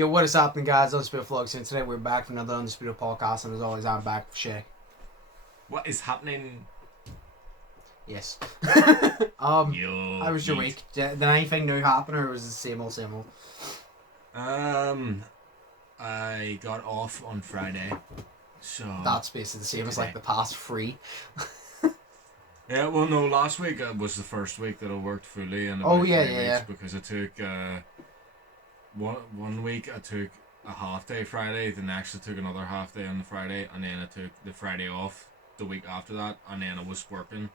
Yo, what is happening, guys? Undisputed Vlogs, and today we're back for another Undisputed podcast, and as always, I'm back with Shay. What is happening? Yes. Yo, how was your week? Did anything new happen, or was it the same old, same old? I got off on Friday, so... That's basically the same as, like, the past 3. Yeah, well, no, last week was the first week that I worked fully, and Oh, about yeah, 3 yeah, weeks because I took, one week I took a half day Friday, the next I took another half day on the Friday, and then I took the Friday off the week after that, and then I was working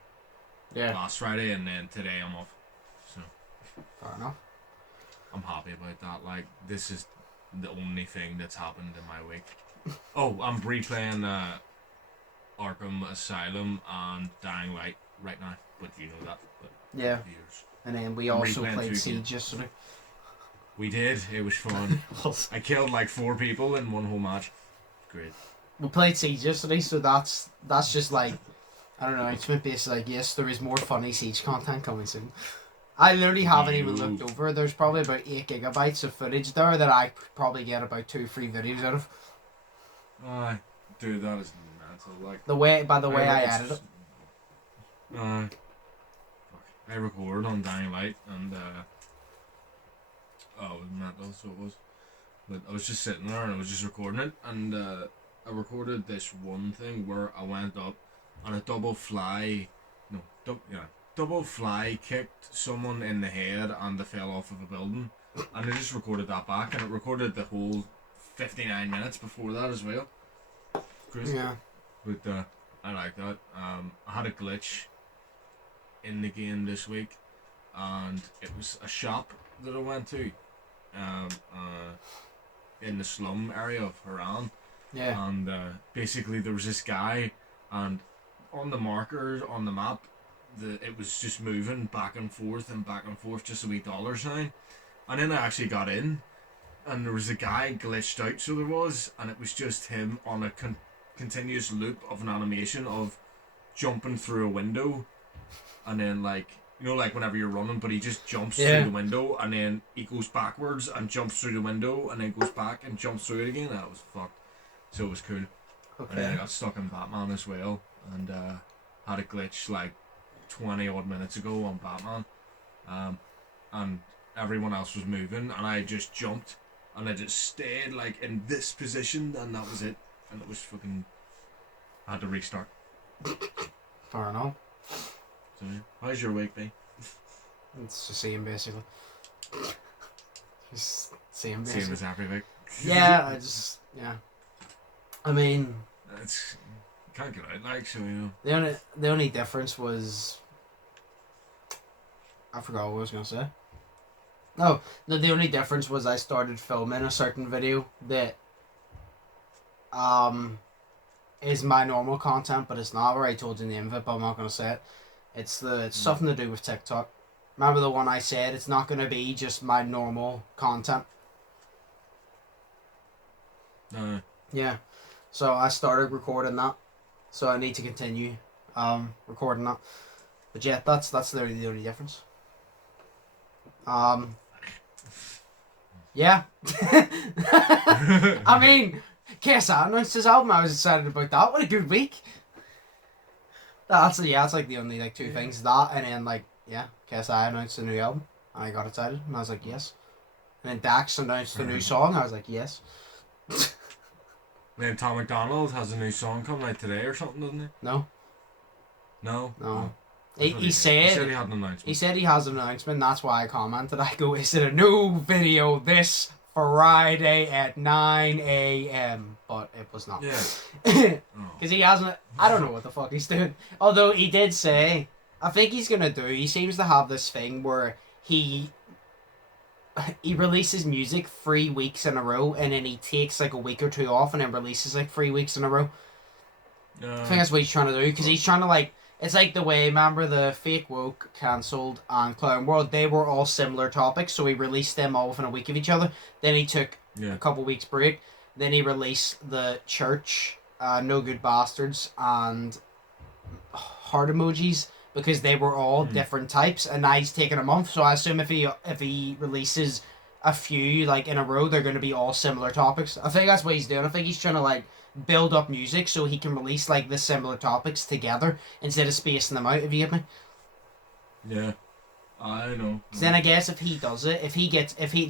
last Friday, and then today I'm off. So fair enough. I'm happy about that. Like, this is the only thing that's happened in my week. Oh, I'm replaying Arkham Asylum and Dying Light right now, but you know that. But yeah. Years. And then we also played Siege yesterday. We did. It was fun. I killed like 4 people in one whole match. Great. We played Siege yesterday, so that's just like, I don't know, it's been basically like, yes, there is more funny Siege content coming soon. I literally haven't even looked over. There's probably about 8 gigabytes of footage there that I could probably get about 2-3 videos out of. Dude, that is mental. Like by the way I added it. I recorded on Dying Light and it was mental, so it was. But I was just sitting there and I was just recording it, and I recorded this one thing where I went up and a double fly kicked someone in the head and they fell off of a building, and I just recorded that back, and it recorded the whole 59 minutes before that as well. Crazy. Yeah. But I like that. I had a glitch in the game this week, and it was a shop that I went to in the slum area of Haran. Yeah. And basically there was this guy, and on the markers on the map, it was just moving back and forth, just a wee dollar sign. And then I actually got in, and there was a guy glitched out, so there was, and it was just him on a continuous loop of an animation of jumping through a window, and then like, you know, like whenever you're running, but he just jumps through the window, and then he goes backwards and jumps through the window, and then goes back and jumps through it again. That was fucked. So it was cool. Okay. And then I got stuck in Batman as well, and had a glitch like 20 odd minutes ago on Batman, and everyone else was moving, and I just jumped, and I just stayed like in this position, and that was it. And it was fucking... I had to restart. Fair enough. So, how's your week been? It's the same, basically. Just same, basically. Same as every week. Yeah, I mean... It's... Can't get out, like, so, you know. The only difference was... I forgot what I was going to say. No, the only difference was I started filming a certain video that... is my normal content, but it's not. Where I told you in the invite, but I'm not going to say it. It's something to do with TikTok. Remember the one I said? It's not going to be just my normal content. Yeah. So I started recording that. So I need to continue recording that. But yeah, that's literally the only difference. Yeah. I mean, KSI announced his album. I was excited about that. What a good week. That's like the only like 2 things. That, and then like, yeah, KSI announced a new album, and I got excited, and I was like, yes. And then Dax announced a new song. I was like, yes. Then Tom McDonald has a new song coming out today or something, doesn't he? No. No. He said he had an announcement. He said he has an announcement. That's why I commented. I go, is it a new video this Friday at 9 a.m? But it was not. Yeah. Because he hasn't. I don't know what the fuck he's doing. Although he did say, I think he's gonna do. He seems to have this thing where he releases music 3 weeks in a row, and then he takes like a week or 2 off, and then releases like 3 weeks in a row. I think that's what he's trying to do, because he's trying to like. It's like the way, remember the Fake Woke, Cancelled, and Clown World, they were all similar topics, so he released them all within a week of each other. Then he took a couple weeks break. Then he released the Church, No Good Bastards, and Heart Emojis, because they were all different types, and now he's taking a month, so I assume if he releases a few like in a row, they're going to be all similar topics. I think that's what he's doing. I think he's trying to like build up music so he can release like the similar topics together instead of spacing them out. If you get me? Yeah, I know. Then I guess if he does it,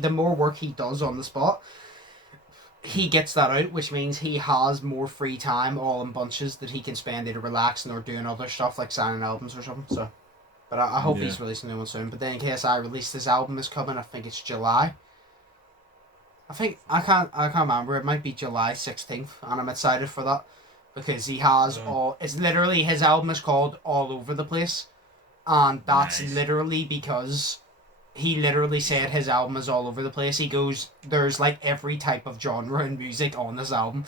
the more work he does on the spot, he gets that out, which means he has more free time all in bunches that he can spend either relaxing or doing other stuff like signing albums or something. So, but I hope he's releasing a new one soon. But then in case I release this album is coming, I think it's July. I can't remember. It might be July 16th, and I'm excited for that because he has it's literally his album is called All Over the Place, and that's literally because he literally said his album is all over the place. He goes, there's like every type of genre in music on this album.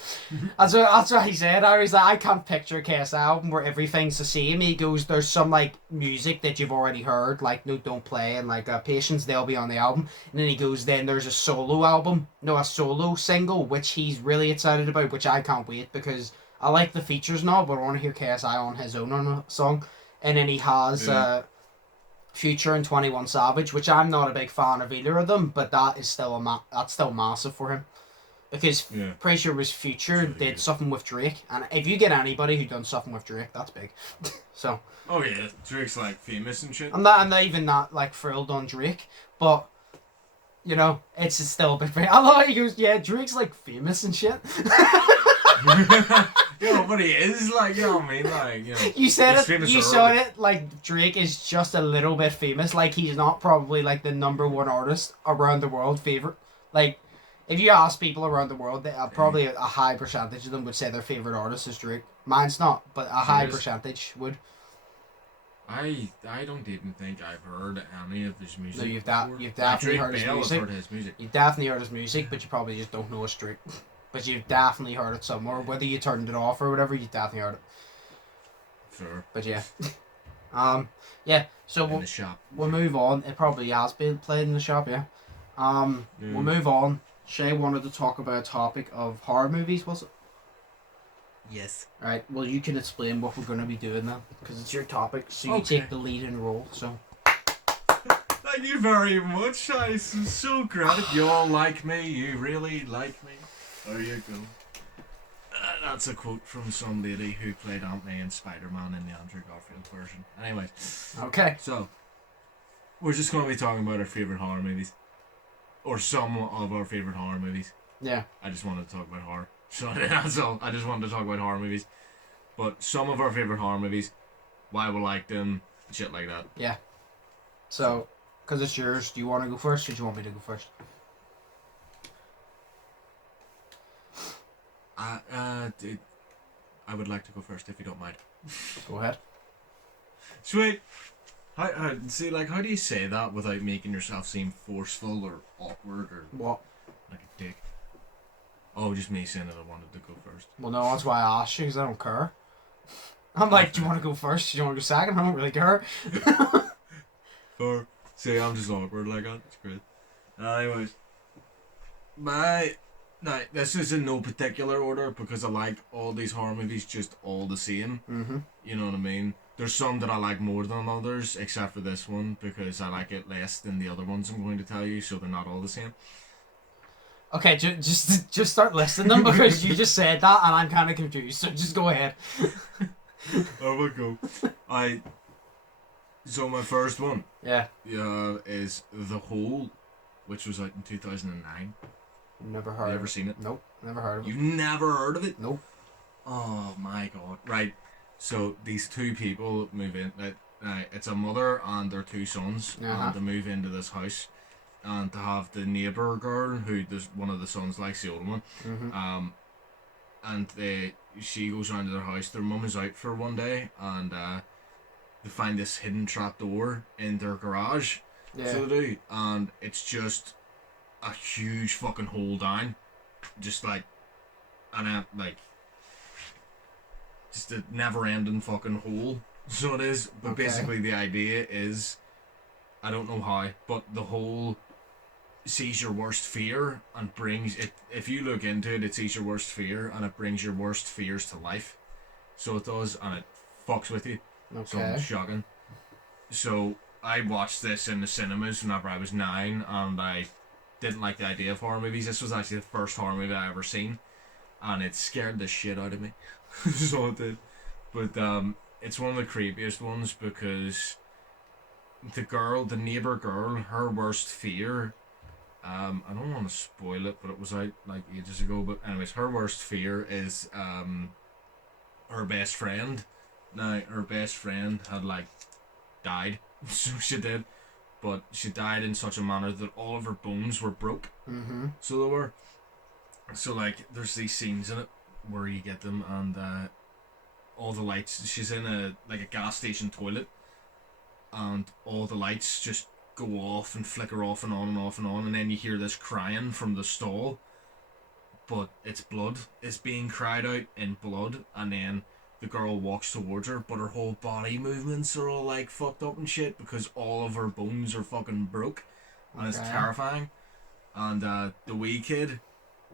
That's what he said. I was like, I can't picture a KSI album where everything's the same. He goes, there's some like music that you've already heard, like No Don't Play and like Patience, they'll be on the album. And then he goes, then there's a solo single, which he's really excited about, which I can't wait because I like the features now, but I want to hear KSI on his own on a song. And then he has Future and 21 Savage, which I'm not a big fan of either of them, but that is still that's still massive for him, because pretty sure was Future did something with Drake, and if you get anybody who done something with Drake, that's big. So. Oh yeah, Drake's like famous and shit. I'm not even that like thrilled on Drake, but you know it's still a big thing. I love how he goes, yeah, Drake's like famous and shit. Yeah, but he is like, you know what I mean, like, you know. You said it. You saw it. Like Drake is just a little bit famous. Like he's not probably like the #1 artist around the world favorite. Like if you ask people around the world, probably a high percentage of them would say their favorite artist is Drake. Mine's not, but a high percentage would. I don't even think I've heard any of his music. No, you've definitely heard his music. You've definitely heard his music, but you probably just don't know it's Drake. But you've definitely heard it somewhere. Whether you turned it off or whatever, you've definitely heard it. Sure. But yeah. Yeah, so in the shop. We'll move on. It probably has been played in the shop, yeah. We'll move on. Shay wanted to talk about a topic of horror movies, was it? Yes. Right, well you can explain what we're going to be doing then, because it's your topic, so you take the lead and role, so. Thank you very much, I'm so glad you all like me, you really like me. There you go. That's a quote from some lady who played Aunt May in Spider-Man in the Andrew Garfield version. Anyway. Okay. So, we're just going to be talking about our favourite horror movies. Or some of our favourite horror movies. Yeah. I just wanted to talk about horror. So that's all. I just wanted to talk about horror movies. But some of our favourite horror movies, why we like them, shit like that. Yeah. So, because it's yours, do you want to go first or do you want me to go first? I would like to go first if you don't mind. Go ahead. Sweet. How do you say that without making yourself seem forceful or awkward or what? Like a dick? Oh, just me saying that I wanted to go first. Well, no, that's why I asked you, because I don't care. I'm like, do you want to go first? Do you want to go second? I don't really care. Or see, I'm just awkward like that. It's great. Anyways, Now, this is in no particular order because I like all these horror movies just all the same. Mm-hmm. You know what I mean? There's some that I like more than others, except for this one because I like it less than the other ones I'm going to tell you, so they're not all the same. Okay, just start listing them because you just said that and I'm kind of confused, so just go ahead. Oh, we'll go. So my first one is The Hole, which was out in 2009. Never heard Have you of ever it. seen it? Nope, never heard of it. You've never heard of it? Nope. Oh my god. Right. So these two people move in. It's a mother and their two sons. And they move into this house. And to have the neighbour girl, who one of the sons likes the older one. Mm-hmm. And she goes round to their house. Their mum is out for one day. And they find this hidden trap door in their garage. Yeah. So they do. And it's just a huge fucking hole down, just like, just a never-ending fucking hole. So it is. But basically, the idea is, I don't know how, but the hole sees your worst fear and brings it. If you look into it, it sees your worst fear and it brings your worst fears to life. So it does, and it fucks with you. Okay. So it's shocking. So I watched this in the cinemas whenever I was 9, and I didn't like the idea of horror movies. This was actually the first horror movie I ever seen, and it scared the shit out of me. So it did. But it's one of the creepiest ones because the neighbor girl, her worst fear. I don't want to spoil it, but it was out like ages ago. But anyways, her worst fear is her best friend. Now her best friend had like died, so she did, but she died in such a manner that all of her bones were broke. Mm-hmm. So they were. So like, there's these scenes in it where you get them, and all the lights. She's in a gas station toilet, and all the lights just go off and flicker off and on and off and on, and then you hear this crying from the stall, but it's blood. It's being cried out in blood, and then the girl walks towards her, but her whole body movements are all like fucked up and shit because all of her bones are fucking broke, and it's terrifying. And the wee kid,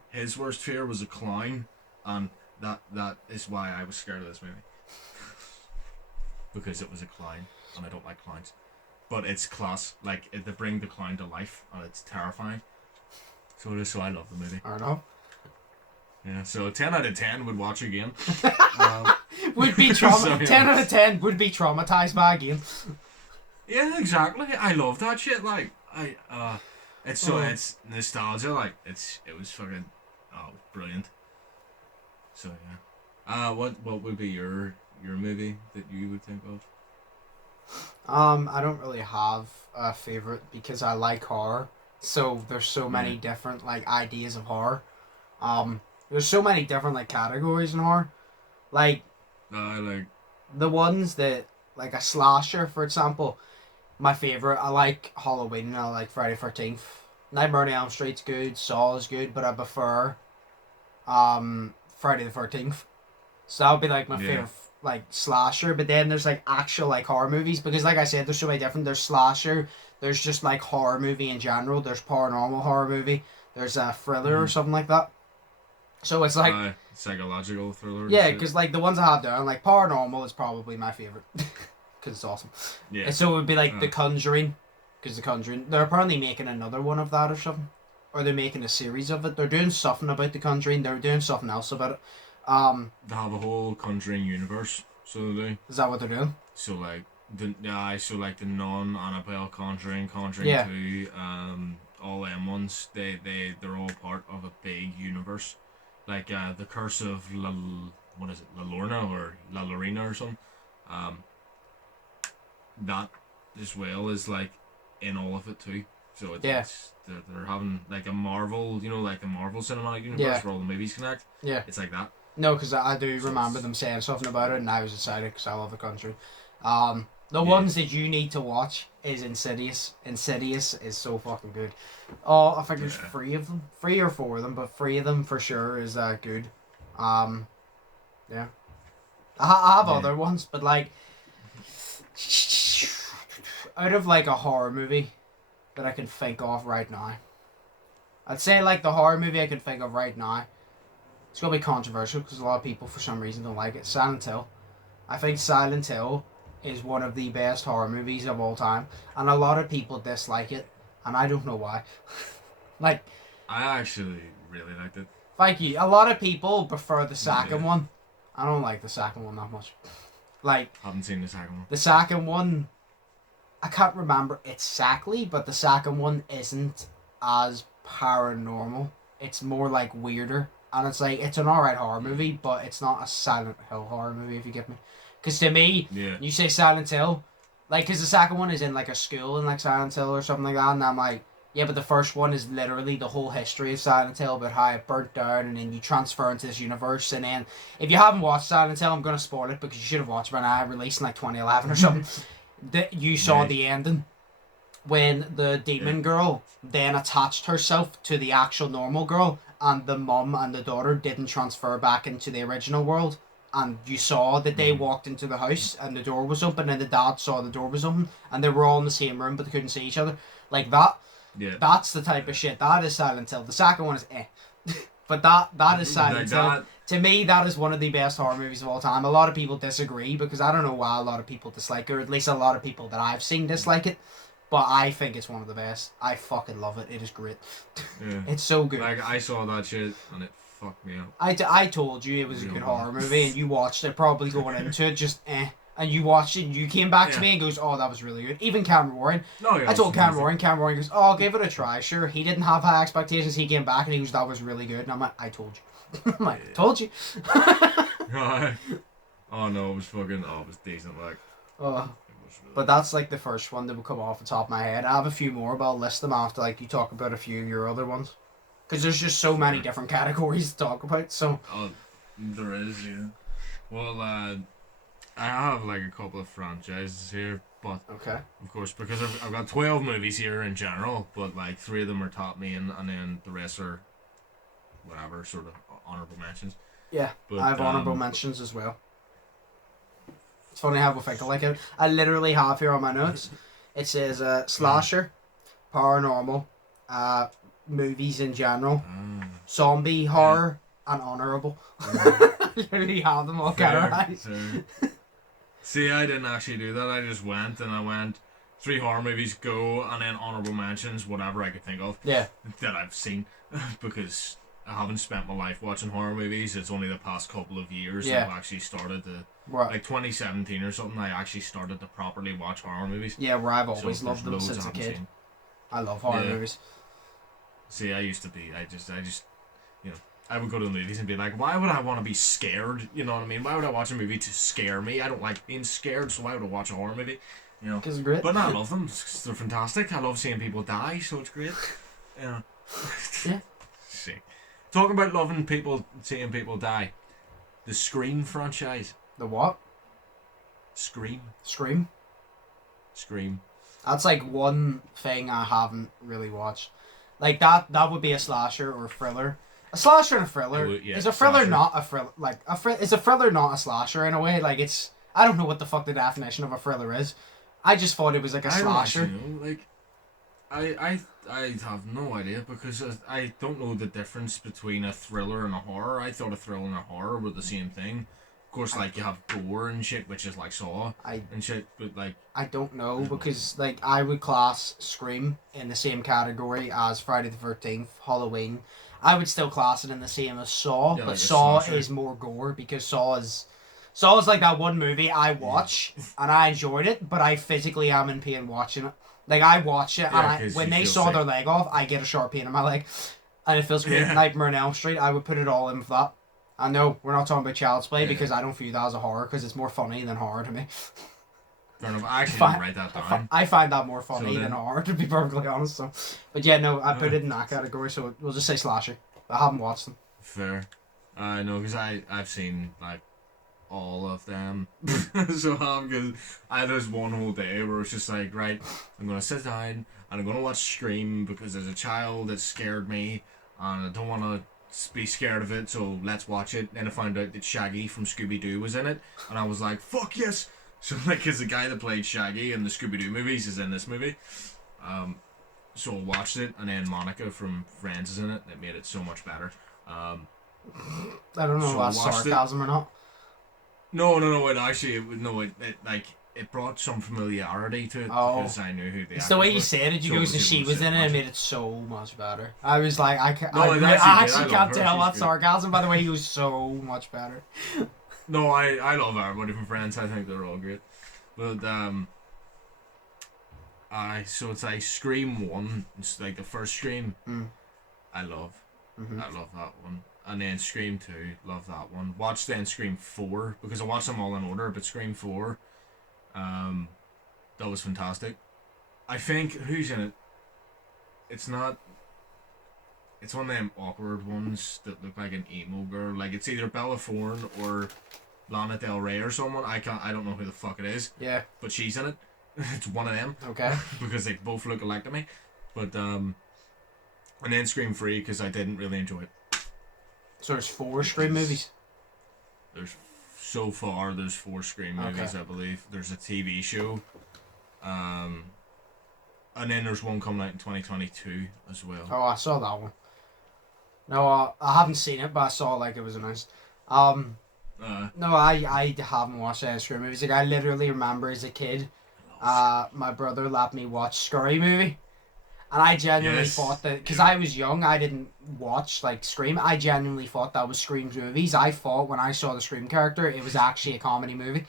his worst fear was a clown, and that is why I was scared of this movie. Because it was a clown, and I don't like clowns. But it's class. Like, they bring the clown to life, and it's terrifying. So I love the movie. I know. Yeah, so 10 out of 10 would watch again. Would be 10 out of 10 would be traumatized by again. Yeah, exactly. I love that shit. Like, it's nostalgia. Like, it was fucking, brilliant. So yeah. What would be your movie that you would think of? I don't really have a favorite because I like horror. So there's so many different like ideas of horror. There's so many different like categories in horror. Like the ones that like a slasher, for example. My favorite, I like Halloween and I like Friday 13th. Nightmare on Elm Street's good, Saw is good, but I prefer Friday the 13th. So that would be like my favorite like slasher. But then there's like actual like horror movies because like I said, there's so many different. There's slasher, there's just like horror movie in general, there's paranormal horror movie, there's a thriller or something like that. So it's like psychological thriller. Yeah, because like the ones I have down, like paranormal is probably my favorite because it's awesome. Yeah. And so it would be like The Conjuring, because The Conjuring, they're apparently making another one of that or something, or they're making a series of it. They're doing something about The Conjuring. They're doing something else about it. They have a whole Conjuring universe. So they do. Is that what they're doing? So like the non Annabelle Conjuring 2, all them ones. They're all part of a big universe. Like the Curse of La Llorona or La Llorona or something. That as well is like in all of it too. So it's they're having like a Marvel, like a Marvel cinematic universe where all the movies connect. Yeah, it's like that. No, because I do remember them saying something about it, and I was excited because I love The Conjuring. The ones that you need to watch is Insidious. Insidious is so fucking good. Oh, I think there's 3 of them. 3 or 4 of them, but 3 of them for sure is good. Yeah. I have other ones, but like out of like a horror movie that I can think of right now, I'd say like the horror movie I can think of right now, it's gonna be controversial because a lot of people for some reason don't like it. Silent Hill. I think Silent Hill is one of the best horror movies of all time, and a lot of people dislike it, and I don't know why. Like, I actually really liked it. Thank you. A lot of people prefer the second one. I don't like the second one that much. Like, haven't seen the second one. The second one, I can't remember exactly, but the second one isn't as paranormal. It's more like weirder. And it's like, it's an alright horror movie, but it's not a Silent Hill horror movie, if you get me. Because to me, you say Silent Hill, like, because the second one is in like a school in like Silent Hill or something like that, and I'm like, yeah, but the first one is literally the whole history of Silent Hill, about how it burnt down, and then you transfer into this universe, and then, if you haven't watched Silent Hill, I'm going to spoil it, because you should have watched it when I released in like 2011 or something. You saw the ending, when the demon girl then attached herself to the actual normal girl, and the mum and the daughter didn't transfer back into the original world, and you saw that they walked into the house, and the door was open, and the dad saw the door was open, and they were all in the same room, but they couldn't see each other. Like that. Yeah. That's the type of shit. That is Silent Hill. The second one is but that is Silent Hill. To me, that is one of the best horror movies of all time. A lot of people disagree, because I don't know why a lot of people dislike it, or at least a lot of people that I've seen dislike it. But I think it's one of the best. I fucking love it. It is great. Yeah. It's so good. Like, I saw that shit and it fucked me up. I told you it was a good horror movie, and you watched it probably going into it just and you watched it and you came back to me and goes, oh, that was really good. Even Cameron Warren. No, yeah, I told Cameron Warren goes, oh, I'll give it a try. Sure, he didn't have high expectations. He came back and he goes, that was really good. And I'm like, I told you. I'm like, told you. Oh no, it was decent. Like, really but that's like the first one that would come off the top of my head. I have a few more, but I'll list them after like you talk about a few of your other ones. Because there's just so many different categories to talk about. So. Oh, there is, yeah. Well, I have like a couple of franchises here, but okay. Of course, because I've got 12 movies here in general, but like 3 of them are top main, and then the rest are whatever sort of honorable mentions. Yeah, but, I have honorable mentions as well. It's funny how we think I like it. I literally have here on my notes. It says slasher, paranormal, movies in general, zombie horror, and honorable. I literally have them all categorized. See, I didn't actually do that. I just went 3 horror movies, go, and then honorable mentions, whatever I could think of. Yeah. That I've seen, because I haven't spent my life watching horror movies. It's only the past couple of years that I've actually started to. Like 2017 or something, I actually started to properly watch horror movies. Yeah, where I've always loved them since a kid. I love horror movies. See, I used to be. I just, you know, I would go to the movies and be like, why would I want to be scared? You know what I mean? Why would I watch a movie to scare me? I don't like being scared, so why would I watch a horror movie? You know, because great. But no, I love them. They're fantastic. I love seeing people die, so it's great. You know. Yeah. See, talking about loving people, seeing people die. The Scream franchise. The what? Scream. That's like one thing I haven't really watched. Like that would be a slasher or a thriller. A slasher and a thriller. Is a thriller slasher. Not a thriller? Like is a thriller not a slasher in a way? Like it's, I don't know what the fuck the definition of a thriller is. I just thought it was like a slasher. I don't know. Like I have no idea, because I don't know the difference between a thriller and a horror. I thought a thriller and a horror were the same thing. Of course, like, you have gore and shit, which is like Saw and shit, but like... I don't know, because like I would class Scream in the same category as Friday the 13th, Halloween. I would still class it in the same as Saw, but like Saw is more gore, because Saw is like that one movie I watch, and I enjoyed it, but I physically am in pain watching it. Like, I watch it, and when they saw their leg off, I get a sharp pain in my leg, and it feels great. Nightmare on Elm Street, I would put it all in for that. I know we're not talking about Child's Play because I don't view that as a horror, because it's more funny than horror to me. Fair enough. I actually didn't write that down. I find that more funny than horror, to be perfectly honest. So, but yeah, no, I put it in that category, so we'll just say slasher. I haven't watched them. Fair. No, because I've seen like all of them. So because I had this one whole day where it's just like, right, I'm gonna sit down and I'm gonna watch Scream because as a child it scared me and I don't want to be scared of it, so let's watch it. And I found out that Shaggy from Scooby-Doo was in it, and I was like, fuck yes. So like, cause the guy that played Shaggy in the Scooby-Doo movies is in this movie. So I watched it, and then Monica from Friends is in it. It made it so much better. I don't know if that's sarcasm or not. No. It brought some familiarity to it because I knew who the It's the way you said it. You goes and she was in it, and made it so much better. I was like, I actually can't tell that's sarcasm by the way. He was so much better. No, I love everybody from Friends. I think they're all great. But so it's like Scream 1. It's like the first Scream. I love. I love that one. And then Scream 2, love that one. Watched then Scream 4 because I watched them all in order. But Scream 4. That was fantastic. I think who's in it? It's not. It's one of them awkward ones that look like an emo girl. Like it's either Bella Thorne or Lana Del Rey or someone. I don't know who the fuck it is. Yeah. But she's in it. It's one of them. Okay. Because they both look alike to me. But and then Scream 3 because I didn't really enjoy it. So there's 4 Scream movies. So far, there's 4 Scream movies, I believe. There's a TV show. And then there's one coming out in 2022 as well. Oh, I saw that one. No, I haven't seen it, but I saw like it was announced. No, I haven't watched any Scream movies. Like, I literally remember as a kid, my brother let me watch Scary Movie. And I genuinely thought that, because I was young, I didn't watch, like, Scream. I genuinely thought that was Scream's movies. I thought when I saw the Scream character, it was actually a comedy movie.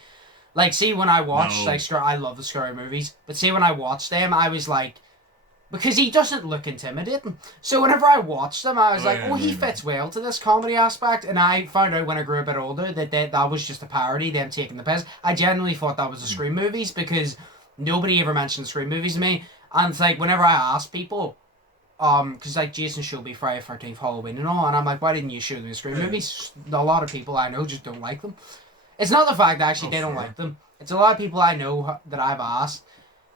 Like, see, when I watched, I love the Scary movies, but see, when I watched them, I was like, because he doesn't look intimidating. So whenever I watched them, I was he fits well to this comedy aspect. And I found out when I grew a bit older that was just a parody, them taking the piss. I genuinely thought that was the Scream movies, because nobody ever mentioned the Scream movies to me. And it's like, whenever I ask people, because like Jason showed me Friday the 13th, Halloween and all, and I'm like, why didn't you show me the Scream movies? A lot of people I know just don't like them. It's not the fact that actually they don't like them. It's a lot of people I know that I've asked,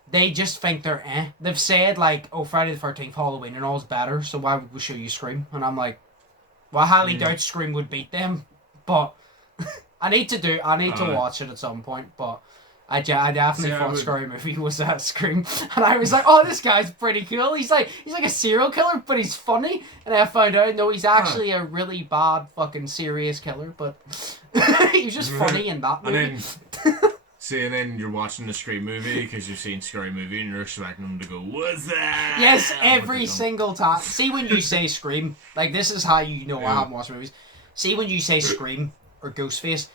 they just think they're They've said like, oh, Friday the 13th, Halloween and all is better, so why would we show you Scream? And I'm like, well, I highly doubt Scream would beat them, but I need to watch it at some point, but I definitely thought Scary Movie was a Scream, and I was like, oh, this guy's pretty cool. He's like a serial killer, but he's funny. And I found out, no, he's actually a really bad fucking serious killer, but he's just funny in that movie. And then you're watching the Scream movie because you've seen Scary Movie and you're expecting them to go, what's that? Yes, every single time. See, when you say Scream, like, this is how you know I haven't watched movies. See, when you say Scream or Ghostface,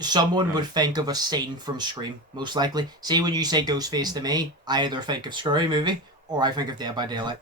someone would think of a scene from Scream, most likely. See, when you say Ghostface to me, I either think of Scary Movie or I think of Dead by Daylight.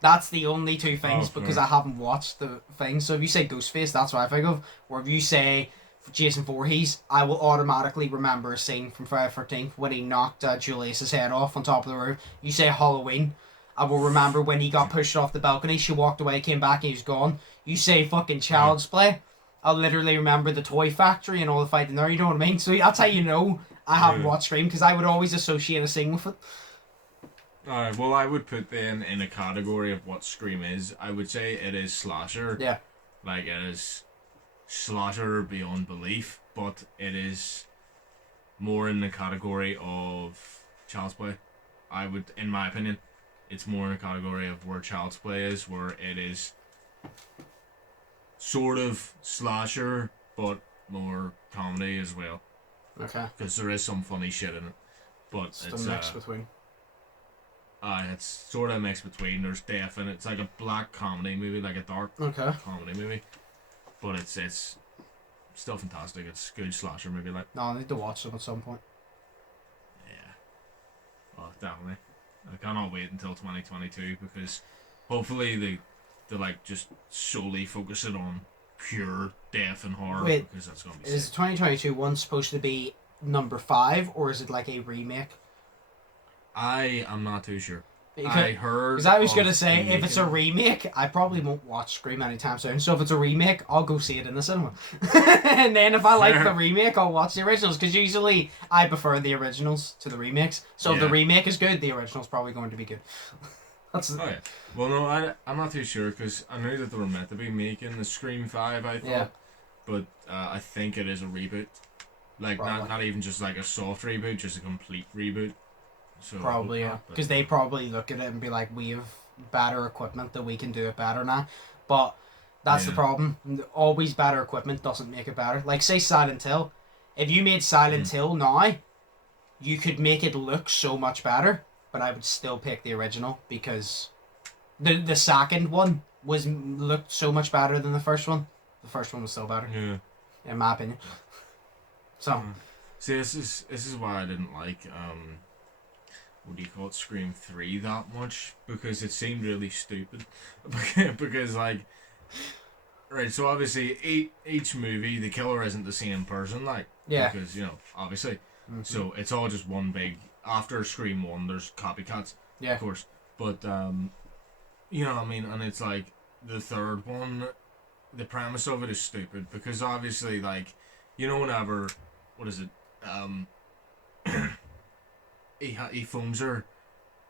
That's the only two things, because I haven't watched the thing. So if you say Ghostface, that's what I think of. Or if you say Jason Voorhees, I will automatically remember a scene from Friday the 13th when he knocked Julius's head off on top of the roof. You say Halloween, I will remember when he got pushed off the balcony. She walked away, came back, and he was gone. You say fucking Child's Play, I'll literally remember the toy factory and all the fighting there, you know what I mean? So that's how you know I haven't watched Scream, because I would always associate a scene with it. Alright, well, I would put them in a category of what Scream is. I would say it is slasher. Yeah. Like, it is slaughter beyond belief, but it is more in the category of Child's Play. I would, in my opinion, it's more in the category of where Child's Play is, where it is sort of slasher, but more comedy as well. Okay. Because there is some funny shit in it, but it's a mix between. It's sort of a mix between. There's death in it. It's like a black comedy movie, like a dark comedy movie. But it's still fantastic. It's a good slasher movie. Like, no, I need to watch them at some point. Yeah. Oh, definitely. I cannot wait until 2022, because hopefully they like just solely focus it on pure death and horror. Wait, because that's gonna be is sick. 2022 one supposed to be number 5, or is it like a remake? I am not too sure. I heard. Because I was gonna say, if it's a remake, I probably won't watch Scream anytime soon. So if it's a remake, I'll go see it in the cinema. And then if I like the remake, I'll watch the originals. Because usually I prefer the originals to the remakes. So if the remake is good, the original's probably going to be good. Oh yeah. Well, no, I'm not too sure, because I knew that they were meant to be making the Scream 5. I thought, but I think it is a reboot. Like not even just like a soft reboot, just a complete reboot. So probably, yeah. Because they probably look at it and be like, we have better equipment that we can do it better now. But that's the problem. Always better equipment doesn't make it better. Like, say Silent Hill. If you made Silent Hill now, you could make it look so much better, but I would still pick the original, because the second one looked so much better than the first one. The first one was still better. Yeah. In my opinion. So. See, this is why I didn't like what do you call it, Scream 3 that much, because it seemed really stupid. Because, like, right, so obviously each movie, the killer isn't the same person, like, because, you know, obviously. So it's all just one big, after Scream 1, there's copycats, of course. But, you know what I mean, and it's like, the third one, the premise of it is stupid, because obviously, like, you know, whenever, what is it, he phones her,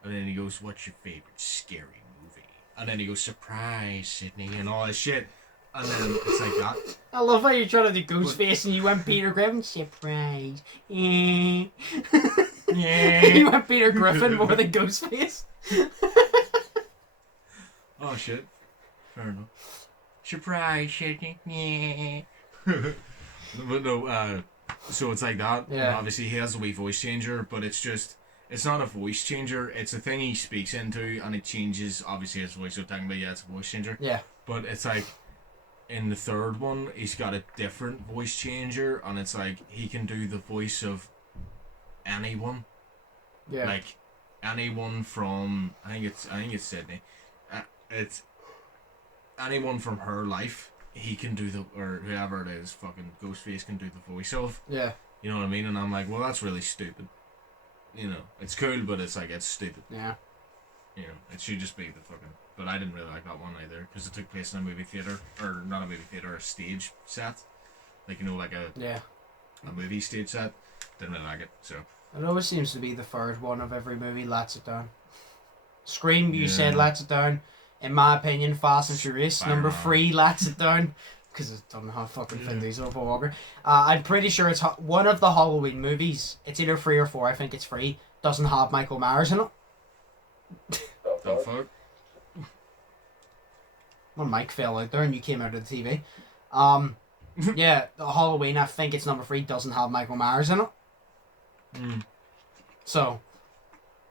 and then he goes, what's your favorite scary movie? And then he goes, surprise, Sydney, and all that shit. And then it's like that. I love how you're trying to do Ghostface and you went Peter Griffin. Surprise. Yeah. You went Peter Griffin more than Ghostface. Oh shit. Fair enough. Surprise, Sydney. Yeah. But no, so it's like that. Yeah. And obviously he has a wee voice changer, but it's it's not a voice changer. It's a thing he speaks into, and it changes obviously his voice. So technically, yeah, it's a voice changer. Yeah. But it's like in the third one, he's got a different voice changer, and it's like he can do the voice of anyone. Yeah. Like anyone from I think it's Sydney. It's anyone from her life. He can do the or whoever it is. Fucking Ghostface can do the voice of. Yeah. You know what I mean? And I'm like, well, that's really stupid. You know, it's cool, but it's like it's stupid. Yeah. You know, it should just be the fucking. But I didn't really like that one either because it took place in a movie theater, or not a movie theater, a stage set, like you know, like a movie stage set. Didn't really like it. So it always seems to be the third one of every movie lets it down. Scream, you said lets it down. In my opinion, Fast and Furious Spider-Man. number 3 lets it down because it doesn't have fucking Vin Diesel or Paul Walker. I'm pretty sure it's one of the Halloween movies. It's either 3 or 4. I think it's 3. Doesn't have Michael Myers in it. the fuck. Well, Mike fell out there and you came out of the TV. Yeah, the Halloween, I think it's number 3, doesn't have Michael Myers in it. So,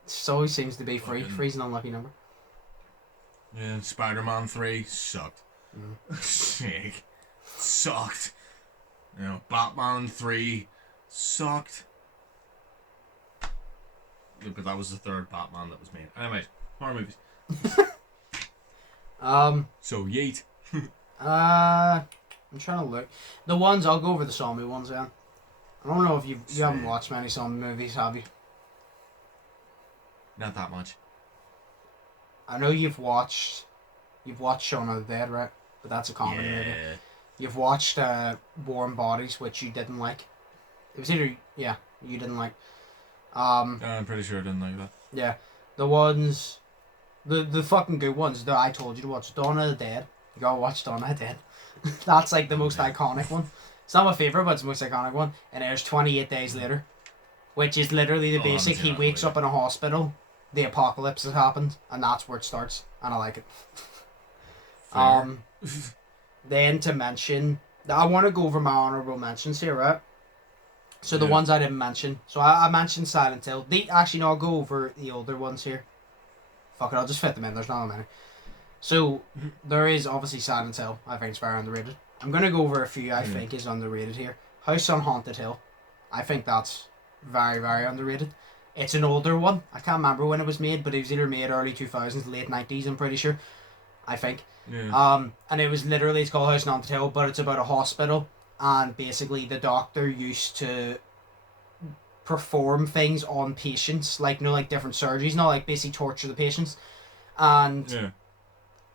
it always seems to be 3. 3's an unlucky number. Yeah, Spider-Man 3 sucked. Sick. Sucked. You know, Batman 3 sucked. Yeah, but that was the third Batman that was made. Anyways, horror movies. So yeet. I'm trying to look. The ones, I'll go over the zombie ones then. I don't know if you haven't watched many zombie movies, have you? Not that much. I know you've watched Shaun of the Dead, right? But that's a comedy movie. You've watched Warm Bodies, which you didn't like. It was either you didn't like. I'm pretty sure I didn't like that. Yeah, the ones, the fucking good ones that I told you to watch. Dawn of the Dead. You gotta watch Dawn of the Dead. That's like the most iconic one. It's not my favorite, but it's the most iconic one. And there's 28 Days Later, which is literally the basic. He wakes up in a hospital. The apocalypse has happened, and that's where it starts, and I like it. Then to mention, I want to go over my honorable mentions here, right? So the ones I didn't mention. So I mentioned Silent Hill. I'll go over the older ones here. Fuck it, I'll just fit them in. There's not many. So there is obviously Silent Hill. I think it's very underrated. I'm gonna go over a few I think is underrated here. House on Haunted Hill. I think that's very, very underrated. It's an older one. I can't remember when it was made, but it was either made early 2000s, late 90s, I'm pretty sure. I think. Yeah. And it was literally, it's called House on Haunted Hill, but it's about a hospital, and basically the doctor used to perform things on patients, like, you know, like different surgeries, not like basically torture the patients. And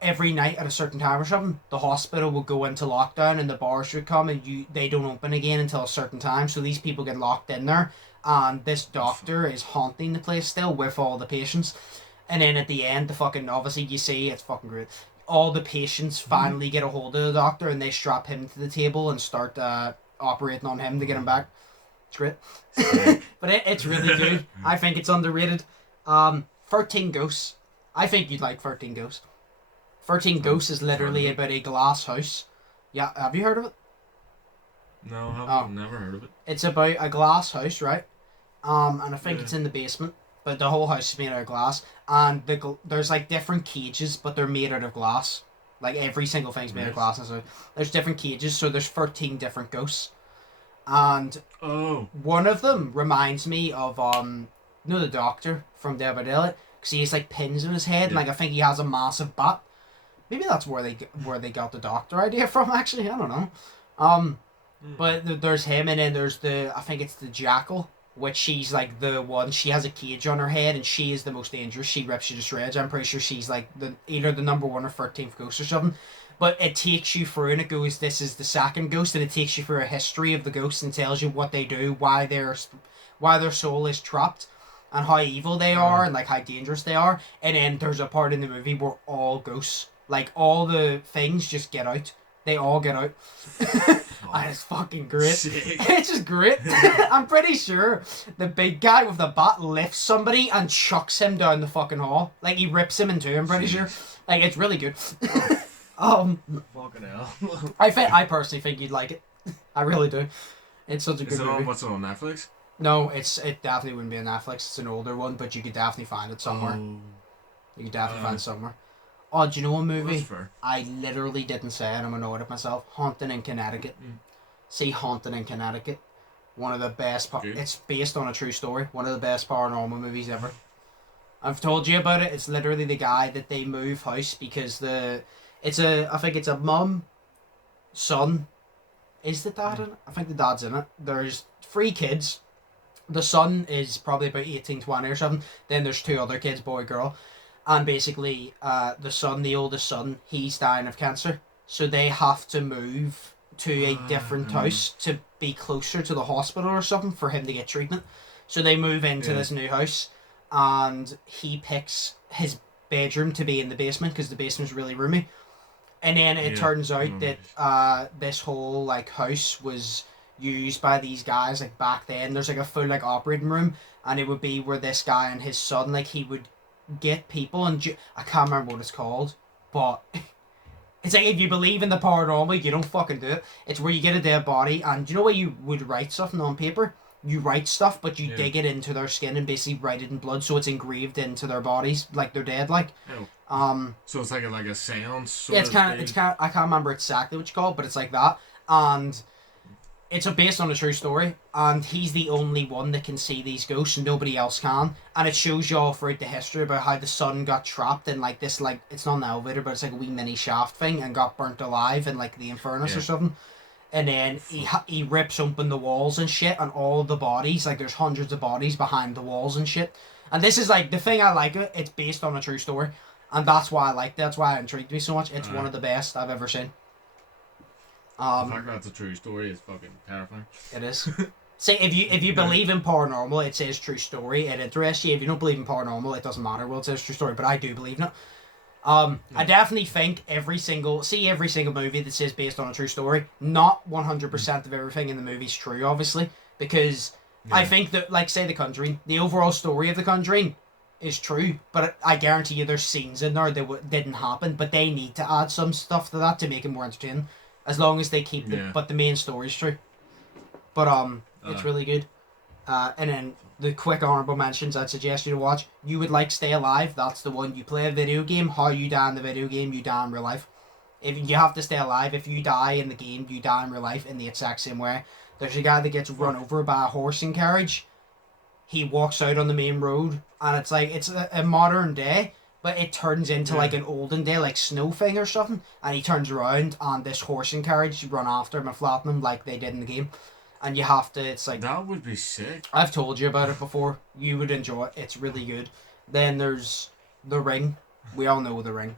every night at a certain time or something, the hospital would go into lockdown and the bars would come and they don't open again until a certain time, so these people get locked in there. And this doctor is haunting the place still with all the patients. And then at the end, obviously you see, it's fucking great. All the patients finally get a hold of the doctor and they strap him to the table and start operating on him to get him back. It's great. But it's really good. I think it's underrated. 13 Ghosts. I think you'd like 13 Ghosts. 13 Ghosts is literally about a glass house. Yeah, have you heard of it? No, I've never heard of it. It's about a glass house, right? And I think it's in the basement, but the whole house is made out of glass. And there's like different cages, but they're made out of glass. Like every single thing's made of glass. And so there's different cages, so there's 13 different ghosts. And one of them reminds me of the doctor from Dead by Daylight, because he has like pins in his head, and like I think he has a massive bat. Maybe that's where they got the doctor idea from. Actually, I don't know. But there's him, and then there's I think it's the Jackal, which she's like the one. She has a cage on her head, and she is the most dangerous. She rips you to shreds. I'm pretty sure she's like either the number 1 or 13th ghost or something. But it takes you through, and it goes, this is the second ghost, and it takes you through a history of the ghosts and tells you what they do, why their soul is trapped, and how evil they are, and like how dangerous they are. And then there's a part in the movie where all ghosts, like all the things, just get out. They all get out. And it's fucking great. Sick. It's just great. I'm pretty sure the big guy with the bat lifts somebody and chucks him down the fucking hall. Like he rips him in two, I'm pretty sure. Like it's really good. Fucking hell. I personally think you'd like it. I really do. It's such a good movie. What's it on Netflix? No, it definitely wouldn't be on Netflix. It's an older one, but you could definitely find it somewhere. Oh, You could definitely find it somewhere. Oh, do you know a well, movie? that's fair. I literally didn't say it. I'm annoyed at myself. Haunting in Connecticut. See Haunting in Connecticut. One of the best. It's based on a true story. One of the best paranormal movies ever. I've told you about it. It's literally the guy that they move house because I think it's a mum, son. Is the dad in it? I think the dad's in it. There's 3 kids. The son is probably about 18, 20 or something. Then there's 2 other kids, boy, girl. And basically, the oldest son, he's dying of cancer. So they have to move to a different house to be closer to the hospital or something for him to get treatment. So they move into this new house, and he picks his bedroom to be in the basement because the basement's really roomy. And then it turns out that this whole like house was used by these guys like back then. There's like a full like operating room, and it would be where this guy and his son like he would get people and I can't remember what it's called, but it's like if you believe in the paranormal, you don't fucking do it. It's where you get a dead body, and do you know where you would write something on paper? You write stuff, but you dig it into their skin and basically write it in blood, so it's engraved into their bodies, like they're dead. Like, so it's like a seance. Yeah, it's kind of. I can't remember exactly what you call it, but it's like that, and it's based on a true story. And he's the only one that can see these ghosts, and nobody else can. And it shows you all throughout the history about how the son got trapped in like this, like it's not an elevator, but it's like a wee mini shaft thing, and got burnt alive in like the Infernus or something. And then he rips open the walls and shit, and all the bodies, like there's hundreds of bodies behind the walls and shit. And this is like the thing I like it. It's based on a true story, and that's why I like. That's why it intrigued me so much. It's one of the best I've ever seen. The fact that's a true story is fucking terrifying. It is. See, if you believe in paranormal, it says true story. It interests you. If you don't believe in paranormal, it doesn't matter. Well, it says true story, but I do believe in it. I definitely think every single movie that says based on a true story, not 100% of everything in the movie is true, obviously, because I think that, like, say The Conjuring, the overall story of The Conjuring is true, but I guarantee you there's scenes in there that didn't happen, but they need to add some stuff to that to make it more entertaining, as long as they keep but the main story is true. But it's really good. And then the quick honorable mentions I'd suggest you to watch. You would like Stay Alive. That's the one. You play a video game. How you die in the video game, you die in real life. If you have to stay alive, if you die in the game, you die in real life in the exact same way. There's a guy that gets run over by a horse and carriage. He walks out on the main road, and it's like it's a modern day, but it turns into like an olden day, like snow thing or something. And he turns around, and this horse and carriage run after him and flatten him like they did in the game. And you have to, it's like... That would be sick. I've told you about it before. You would enjoy it. It's really good. Then there's The Ring. We all know The Ring.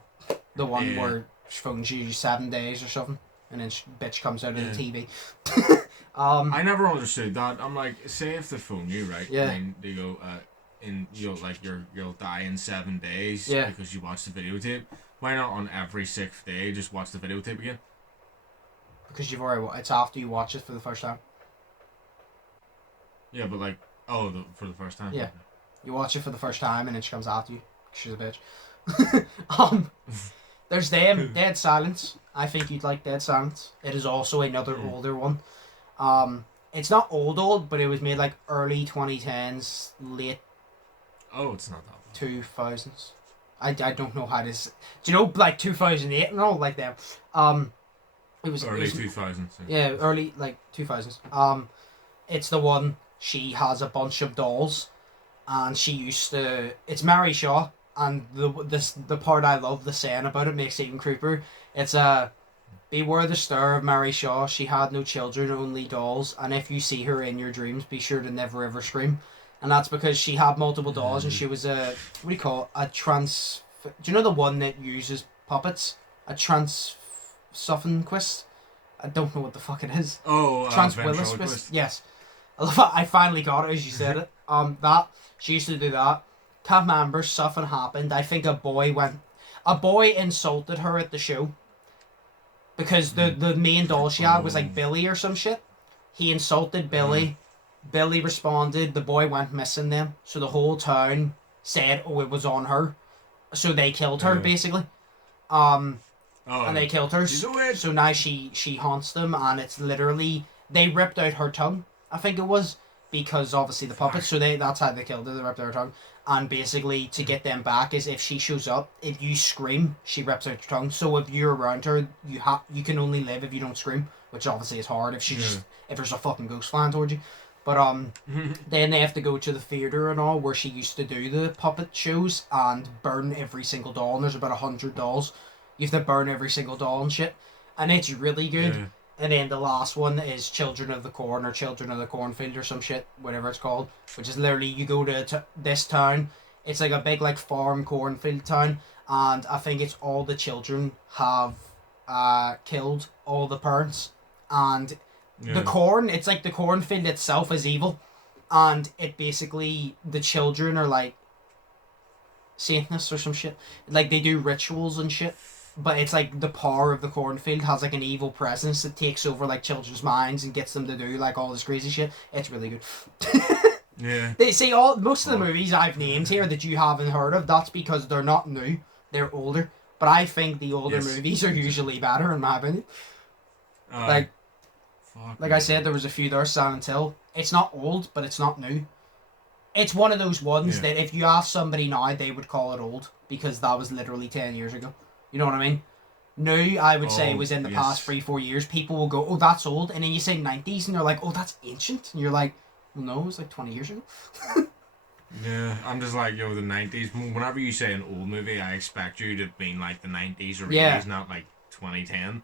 The one where she phones you 7 days or something. And then bitch comes out of the TV. I never understood that. I'm like, say if they phone you, right? Yeah. And they go, you'll die in 7 days because you watched the videotape. Why not on every 6th day just watch the videotape again? Because you've already... It's after you watch it for the first time. Yeah, but like, for the first time? Yeah. Okay. You watch it for the first time and then she comes after you. She's a bitch. There's them, Dead Silence. I think you'd like Dead Silence. It is also another older one. It's not old, but it was made like early 2010s, late... Oh, it's not that one. 2000s. I don't know how this... Do you know, like 2008 and all like that? It was... Early 2000s. Yeah, early, like 2000s. It's the one... She has a bunch of dolls, and she used to... It's Mary Shaw, and the part I love, the saying about it makes it even creepier. It's beware the stir of Mary Shaw. She had no children, only dolls, and if you see her in your dreams, be sure to never ever scream. And that's because she had multiple dolls, and she was a... What do you call it? A trans... Do you know the one that uses puppets? A transophaquist? I don't know what the fuck it is. Oh, Transwillisquist? Yes. I finally got it as you said it. That she used to do that. Can't remember, something happened. I think a boy insulted her at the show because the main doll she had was like Billy or some shit. He insulted Billy. Billy responded. The boy went missing then, so the whole town said, "Oh, it was on her." So they killed her basically. And they killed her. So now she haunts them, and it's literally they ripped out her tongue. I think it was, because obviously the puppets. So that's how they killed her. They ripped out her tongue, and basically to get them back is if she shows up, if you scream, she rips out your tongue. So if you're around her, you can only live if you don't scream, which obviously is hard if if there's a fucking ghost flying towards you. But then they have to go to the theater and all where she used to do the puppet shows and burn every single doll. And there's about 100 dolls. You have to burn every single doll and shit, and it's really good. Yeah. And then the last one is Children of the Corn or Children of the Cornfield or some shit, whatever it's called, which is literally you go to this town. It's like a big like farm cornfield town, and I think it's all the children have killed all the parents, and the corn. It's like the cornfield itself is evil, and it basically the children are like Satanists or some shit. Like they do rituals and shit. But it's like the power of the cornfield has like an evil presence that takes over like children's minds and gets them to do like all this crazy shit. It's really good. Yeah. They say most of the movies I've named here that you haven't heard of, that's because they're not new. They're older. But I think the older movies are usually better in my opinion. Like I said, there was a few there, Silent Hill. It's not old, but it's not new. It's one of those ones that if you ask somebody now, they would call it old because that was literally 10 years ago. You know what I mean? New, I would say, was in the past 3-4 years. People will go, oh, that's old. And then you say 90s, and they're like, oh, that's ancient. And you're like, well, no, it was like 20 years ago. Yeah, I'm just like, yo, the 90s. Whenever you say an old movie, I expect you to mean like the 90s or 80s, not like 2010.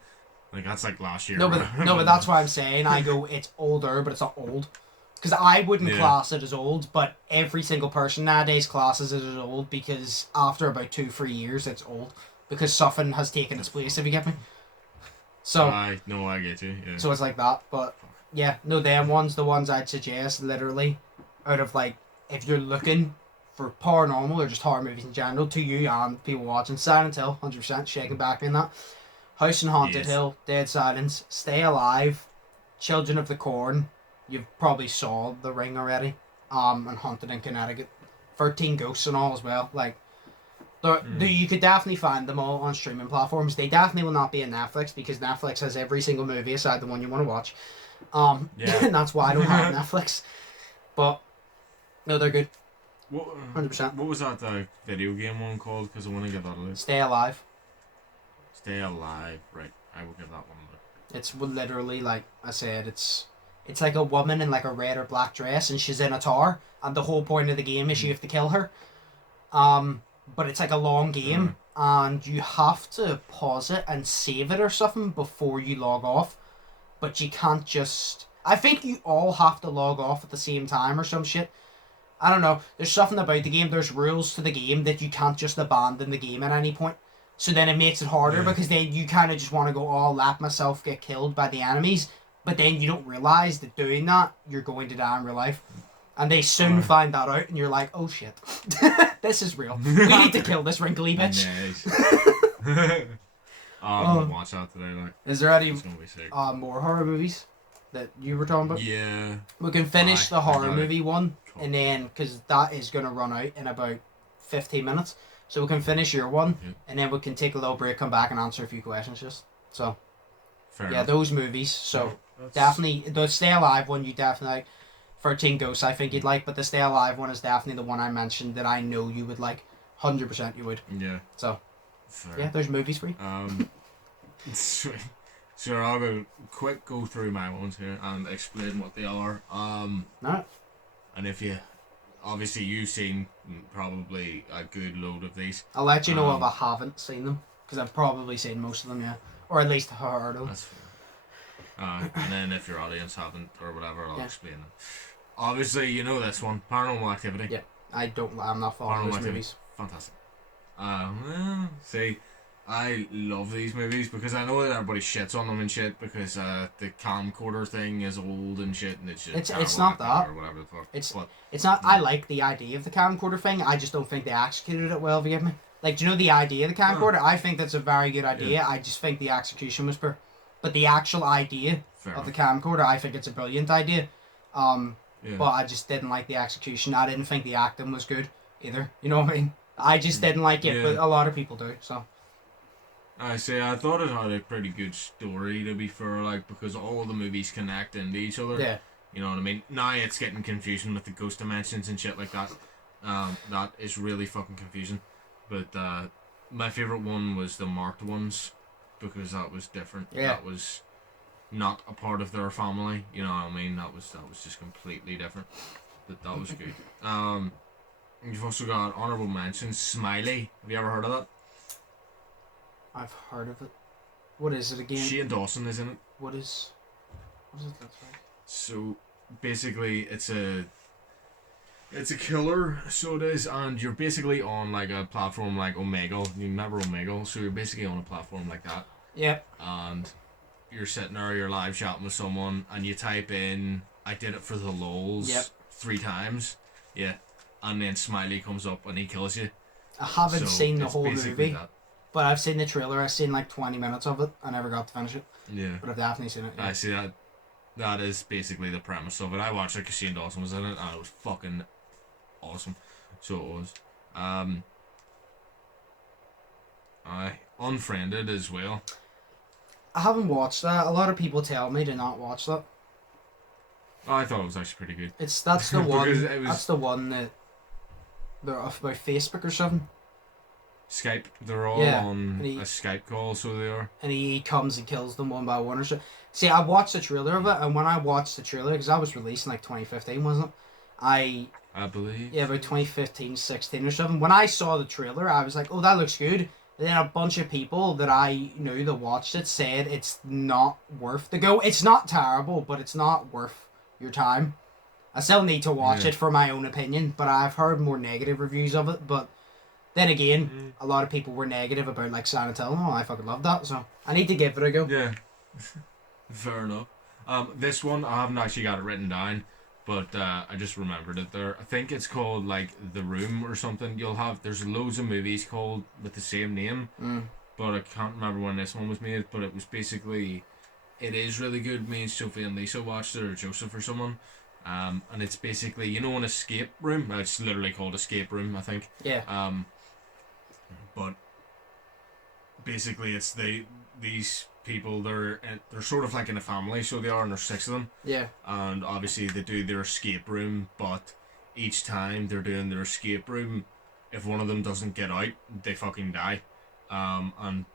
Like, that's like last year. No, but that's why I'm saying. I go, it's older, but it's not old. Because I wouldn't class it as old, but every single person nowadays classes it as old because after about 2-3 years, it's old. Because something has taken its place, if you get me. So I get you. Yeah. So it's like that, but yeah, no, them ones, the ones I'd suggest, literally, out of like, if you're looking for paranormal or just horror movies in general, to you and people watching, Silent Hill, 100%, shaking back in that. House and Haunted Hill, Dead Silence, Stay Alive, Children of the Corn. You've probably saw The Ring already, and Haunted in Connecticut, 13 Ghosts and all as well, like. You could definitely find them all on streaming platforms. They definitely will not be in Netflix because Netflix has every single movie aside the one you want to watch. And that's why I don't have Netflix. But no, they're good. 100%. What was that video game one called? Because I want to get that a list. Stay Alive. Stay Alive, right? I will give that one a look. It's literally like I said. It's like a woman in like a red or black dress, and she's in a tower. And the whole point of the game is you have to kill her. But it's like a long game, and you have to pause it and save it or something before you log off. But you can't just... I think you all have to log off at the same time or some shit. I don't know. There's something about the game. There's rules to the game that you can't just abandon the game at any point. So then it makes it harder because then you kind of just want to go, oh, I'll let myself get killed by the enemies. But then you don't realise that doing that, you're going to die in real life. And they soon find that out, and you're like, oh shit, this is real. We need to kill this wrinkly bitch. Nice. I'm gonna watch that today. Like, is there any it's gonna be sick. More horror movies that you were talking about? Yeah. We can finish the horror movie one, and then, because that is going to run out in about 15 minutes. So we can finish your one, and then we can take a little break, come back, and answer a few questions just. So, fair enough. Those movies. So, definitely, the Stay Alive one, you definitely like. 13 Ghosts I think you'd like, but the Stay Alive one is definitely the one I mentioned that I know you would like. 100% you would. Yeah. So, fair. There's movies for you. Sweet. So I'll go through my ones here and explain what they are. Alright. And if you... Obviously you've seen probably a good load of these. I'll let you know if I haven't seen them, because I've probably seen most of them, yeah. Or at least heard of them. That's fair. And then if your audience haven't or whatever, I'll explain them. Obviously, you know this one, Paranormal Activity. Yeah, I'm not following those movies. Fantastic. See, I love these movies because I know that everybody shits on them and shit because the camcorder thing is old and shit, and it's not that. Or whatever the fuck. It's not. I like the idea of the camcorder thing. I just don't think they executed it well. If you get me. Like, do you know the idea of the camcorder? I think that's a very good idea. Yeah. I just think the execution was poor. But the actual idea of the camcorder, I think it's a brilliant idea. But I just didn't like the execution. I didn't think the acting was good either. You know what I mean? I just didn't like it, but a lot of people do. So. I thought it had a pretty good story, to be fair, like, because all of the movies connect into each other. Yeah. You know what I mean? Now it's getting confusing with the ghost dimensions and shit like that. That is really fucking confusing. But my favourite one was the marked ones, because that was different. Yeah. That was not a part of their family. You know what I mean? That was just completely different. But that was good. You've also got honourable mentions. Smiley. Have you ever heard of that? I've heard of it. What is it again? Shane Dawson is in it. What is it look like? So basically, it's a killer. So it is, and you're basically on like a platform like Omegle. You remember Omegle? So you're basically on a platform like that. Yep. And you're sitting there, you're live chatting with someone, and you type in, "I did it for the lols." Yep. 3 times. Yeah. And then Smiley comes up and he kills you. I haven't seen the whole movie, that. but I've seen the trailer. I've seen like 20 minutes of it. I never got to finish it. Yeah. But I've definitely seen it. Yeah. I see that. That is basically the premise of it. I watched it because Shane Dawson was in it, and it was fucking awesome. So it was. Unfriended as well. I haven't watched that. A lot of people tell me to not watch that. I thought it was actually pretty good. That's the one. Was... That's the one that they're off by Facebook or something. Skype. They're all on a Skype call, so they are. And he comes and kills them one by one or so. See, I watched the trailer of it, and when I watched the trailer, because that was released in like 2015, wasn't it? I believe. Yeah, about 2015, 16 or something. When I saw the trailer, I was like, oh, that looks good. And then a bunch of people that I knew that watched it said it's not worth the go. It's not terrible, but it's not worth your time. I still need to watch it for my own opinion, but I've heard more negative reviews of it. But then again, a lot of people were negative about like Silent Hill. Oh, I fucking love that, so I need to give it a go. Yeah, fair enough. This one I haven't actually got it written down, but I just remembered it there. I think it's called like The Room or something. There's loads of movies called with the same name, but I can't remember when this one was made. But it was basically. It is really good. Me and Sophie and Lisa watched it, or Joseph or someone. And it's basically, an escape room. It's literally called Escape Room, I think. Yeah. But basically, it's these people. They're sort of like in a family, so they are, and there's 6 of them. Yeah. And obviously, they do their escape room, but each time they're doing their escape room, if one of them doesn't get out, they fucking die. And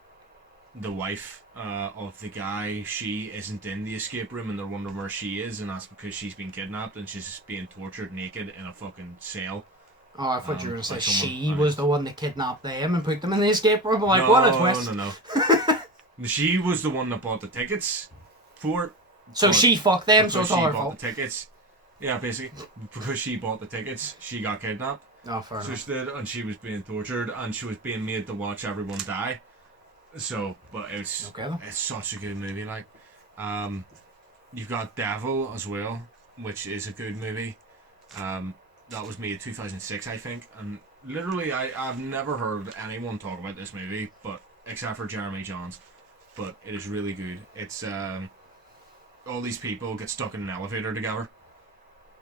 the wife of the guy, she isn't in the escape room, and they're wondering where she is, and that's because she's been kidnapped and she's just being tortured naked in a fucking cell. Oh, I thought you were going to say she was the one that kidnapped them and put them in the escape room. I'm like, what a twist. No. She was the one that bought the tickets for it. So she fucked them, so it's all her fault. She bought the tickets. Yeah, basically. Because she bought the tickets, she got kidnapped. Oh, fair enough. So she did, and she was being tortured, and she was being made to watch everyone die. So, but it's such a good movie. Like, you've got Devil as well, which is a good movie. That was made in 2006, I think, and literally, I've never heard anyone talk about this movie, but except for Jeremy Johns. But it is really good. It's all these people get stuck in an elevator together.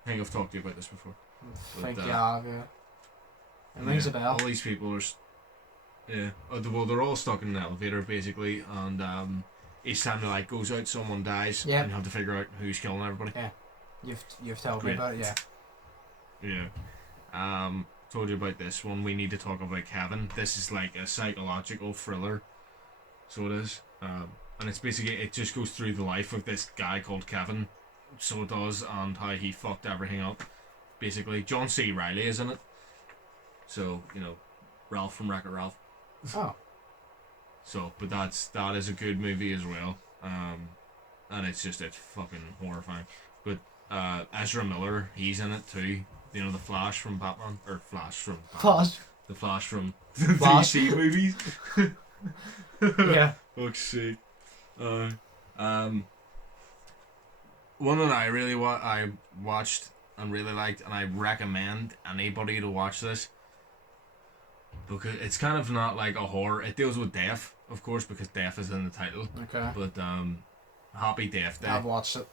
I think I've talked to you about this before. Yeah. It rings a bell. All these people are. Yeah. Well, they're all stuck in an elevator basically, and each time the light goes out, someone dies, and you have to figure out who's killing everybody. Yeah. You've told me about it. Yeah. Yeah. Told you about this one. We need to talk about Kevin. This is like a psychological thriller. So it is. And it's basically it just goes through the life of this guy called Kevin. So it does, and how he fucked everything up. Basically, John C. Reilly is in it. So Ralph from Wreck-It Ralph. Oh. So, but that is a good movie as well. And it's fucking horrifying. But Ezra Miller, he's in it too. The Flash from Batman, or Flash from Batman. The Flash from the DC movies. Yeah. Fuck's sake. One that I watched and really liked, and I recommend anybody to watch this. Because it's kind of not like a horror. It deals with death, of course, because death is in the title. Okay. But Happy Death Day. I've watched it.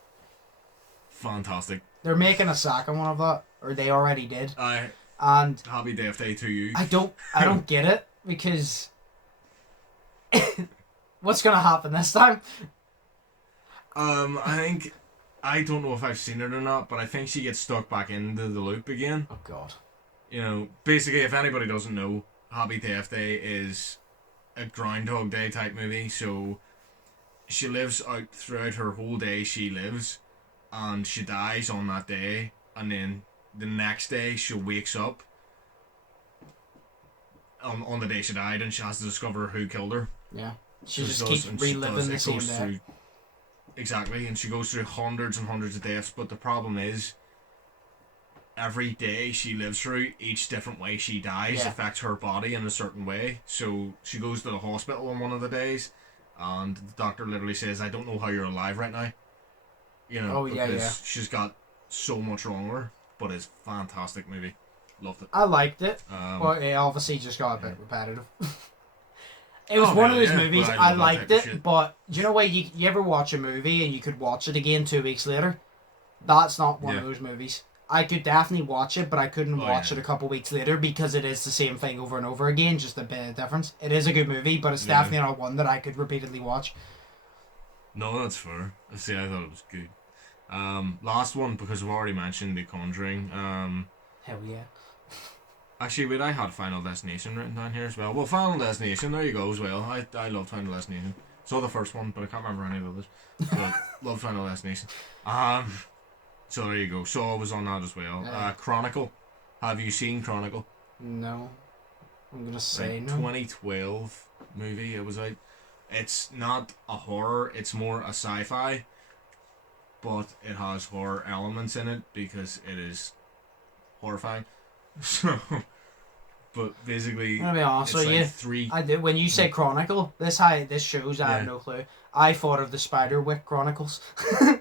Fantastic. They're making a second one of that, or they already did. And Happy Death Day to you. I don't get it, because what's gonna happen this time? I I don't know if I've seen it or not, but I think she gets stuck back into the loop again. Oh God. You know, basically, if anybody doesn't know, Happy Death Day is a Groundhog Day type movie. So she lives out throughout her whole day. She lives, and she dies on that day, and then the next day she wakes up on the day she died, and she has to discover who killed her. Yeah. She just keeps reliving the same day. Through, exactly, and she goes through hundreds and hundreds of deaths, but the problem is every day she lives through, each different way she dies affects her body in a certain way. So she goes to the hospital on one of the days, and the doctor literally says, I don't know how you're alive right now. You know, because she's got so much wrong with her, but it's a fantastic movie. Loved it. I liked it, but it obviously just got a bit repetitive. It was one of those movies, I liked it, but do you know what, you ever watch a movie and you could watch it again 2 weeks later? That's not one of those movies. I could definitely watch it, but I couldn't watch it a couple weeks later because it is the same thing over and over again, just a bit of difference. It is a good movie, but it's definitely not one that I could repeatedly watch. No, that's fair. See, I thought it was good. Last one, because I've already mentioned The Conjuring. Hell yeah. Actually, wait, I had Final Destination written down here as well. Well, Final Destination, there you go as well. I love Final Destination. Saw the first one, but I can't remember any of the others. But love Final Destination. So there you go. So I was on that as well. Chronicle. Have you seen Chronicle? No. I'm gonna say no. 2012 movie. It was out. It's not a horror. It's more a sci-fi, but it has horror elements in it because it is horrifying. So, but basically, I'm gonna be honest with you. Three. I did when you say Chronicle. This shows I have no clue. I thought of the Spiderwick Chronicles,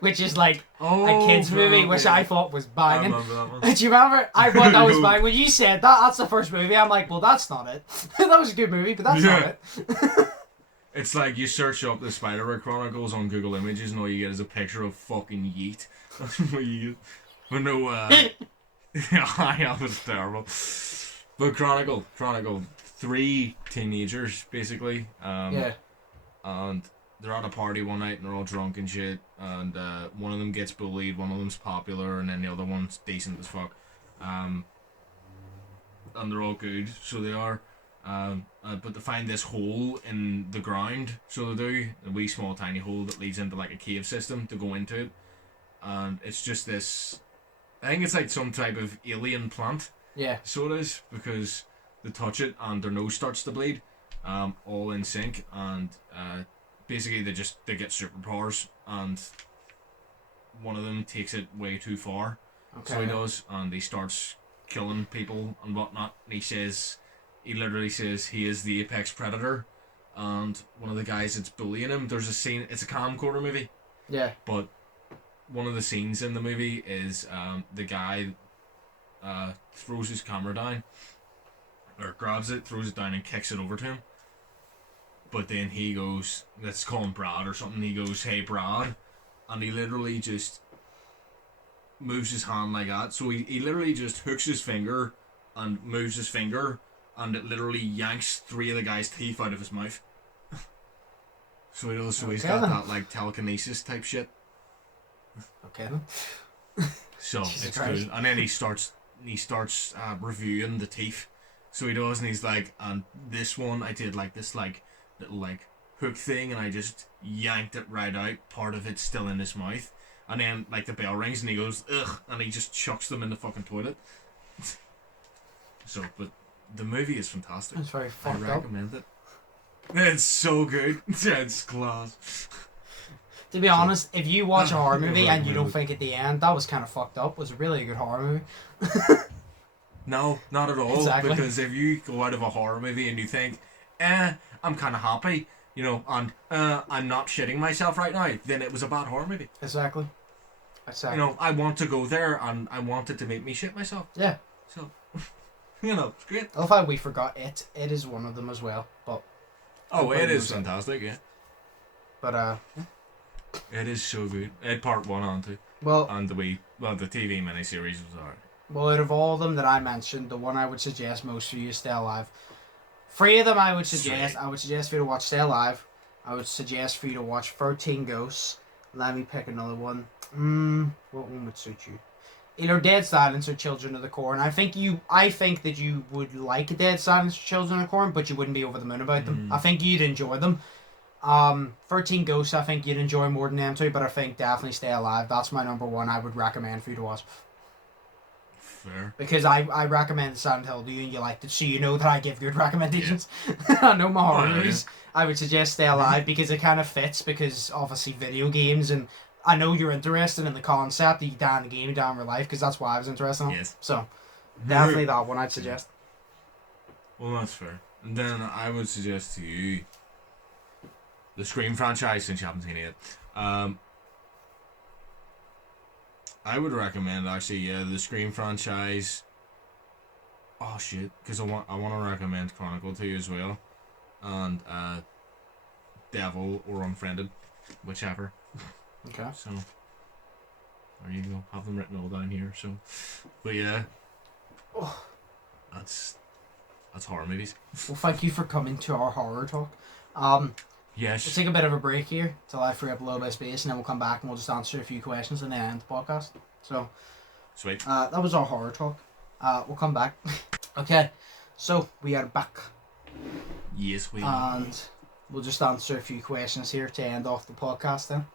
which is like a kids movie, which I thought was banging. I remember that one. Do you remember? I thought that was banging. When you said that's the first movie. I'm like, well, that's not it. That was a good movie, but that's not it. It's like you search up the Spiderwick Chronicles on Google Images, and all you get is a picture of fucking Yeet. That's what you get. But no, yeah, it was terrible. But Chronicle, 3 teenagers basically, and they're at a party one night and they're all drunk and shit, and one of them gets bullied, one of them's popular, and then the other one's decent as fuck, and they're all good, so they are, but they find this hole in the ground, so they do, a wee small tiny hole that leads into like a cave system to go into it, and it's just this, I think it's like some type of alien plant. Yeah. So it is, because they touch it and their nose starts to bleed, all in sync, and basically they get superpowers, and one of them takes it way too far. Okay. So he does, and he starts killing people and whatnot. And he literally says he is the apex predator, and one of the guys that's bullying him, there's a scene, it's a camcorder movie. Yeah. But one of the scenes in the movie is the guy throws his camera down, or grabs it, throws it down and kicks it over to him. But then he goes, let's call him Brad or something, he goes, hey Brad, and he literally just moves his hand like that. So he literally just hooks his finger and moves his finger, and it literally yanks 3 of the guy's teeth out of his mouth. So he does, so he's got that like telekinesis type shit. Okay. So it's cool. And then he starts reviewing the teeth. So he does, and he's like, and this one I did like this like little like hook thing, and I just yanked it right out. Part of it's still in his mouth, and then like the bell rings, and he goes ugh, and he just chucks them in the fucking toilet. So, but the movie is fantastic. It's very fucked up. I recommend it. It's so good. Yeah, it's class. To be honest, if you watch a horror movie and you don't think at the end that was kind of fucked up, it was really a good horror movie. No, not at all. Exactly. Because if you go out of a horror movie and you think, I'm kind of happy, you know, and I'm not shitting myself right now, then it was a bad horror movie. Exactly. You know, I want to go there and I want it to make me shit myself. Yeah. So, you know, it's great. I love how we forgot it. It is one of them as well. But it is fantastic, yeah. But it is so good. Part 1 and 2. Well, and the TV miniseries was alright. Well, out of all of them that I mentioned, the one I would suggest most for you is Stay Alive. 3 of them I would suggest. Sweet. I would suggest for you to watch Stay Alive. I would suggest for you to watch 13 Ghosts. Let me pick another one. What one would suit you? Either Dead Silence or Children of the Corn. I think that you would like Dead Silence or Children of the Corn, but you wouldn't be over the moon about them. I think you'd enjoy them. 13 Ghosts, I think you'd enjoy more than them two, but I think definitely Stay Alive. That's my number one I would recommend for you to watch. Fair. Because I recommend Silent Hill to you and you liked it, so you know that I give good recommendations. Yeah. I know my horror movies. Yeah. I would suggest Stay Alive because it kind of fits, because obviously video games, and I know you're interested in the concept that you down the game, down real life, because that's why I was interested in it. Yes. So, definitely that one I'd suggest. Well, that's fair. And then I would suggest to you the Scream franchise, since you haven't seen it yet. I would recommend, actually, the Scream franchise. Oh, shit. Because I want to recommend Chronicle to you as well. And Devil or Unfriended. Whichever. Okay. So, there you go. Have them written all down here. So, but yeah, that's horror movies. Well, thank you for coming to our horror talk. Yes. We'll take a bit of a break here till I free up a little bit of space, and then we'll come back and we'll just answer a few questions and then end the podcast. So, sweet. That was our horror talk. We'll come back. Okay, so we are back. Yes, we are. And we'll just answer a few questions here to end off the podcast then.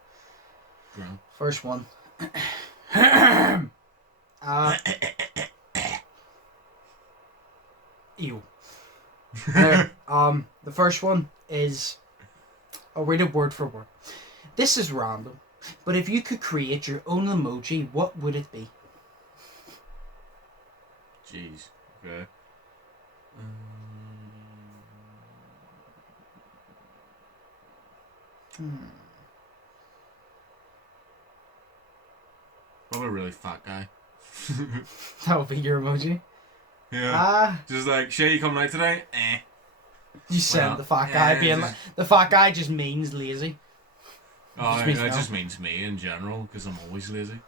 Grand. First one. Ew. The first one is, I'll read it word for word. This is random, but if you could create your own emoji, what would it be? Jeez. Okay. Probably a really fat guy. That would be your emoji? Yeah. Just like, Shay, you coming out today? You send the fat guy being like, the fat guy just means lazy. Oh, that just means me in general, because I'm always lazy.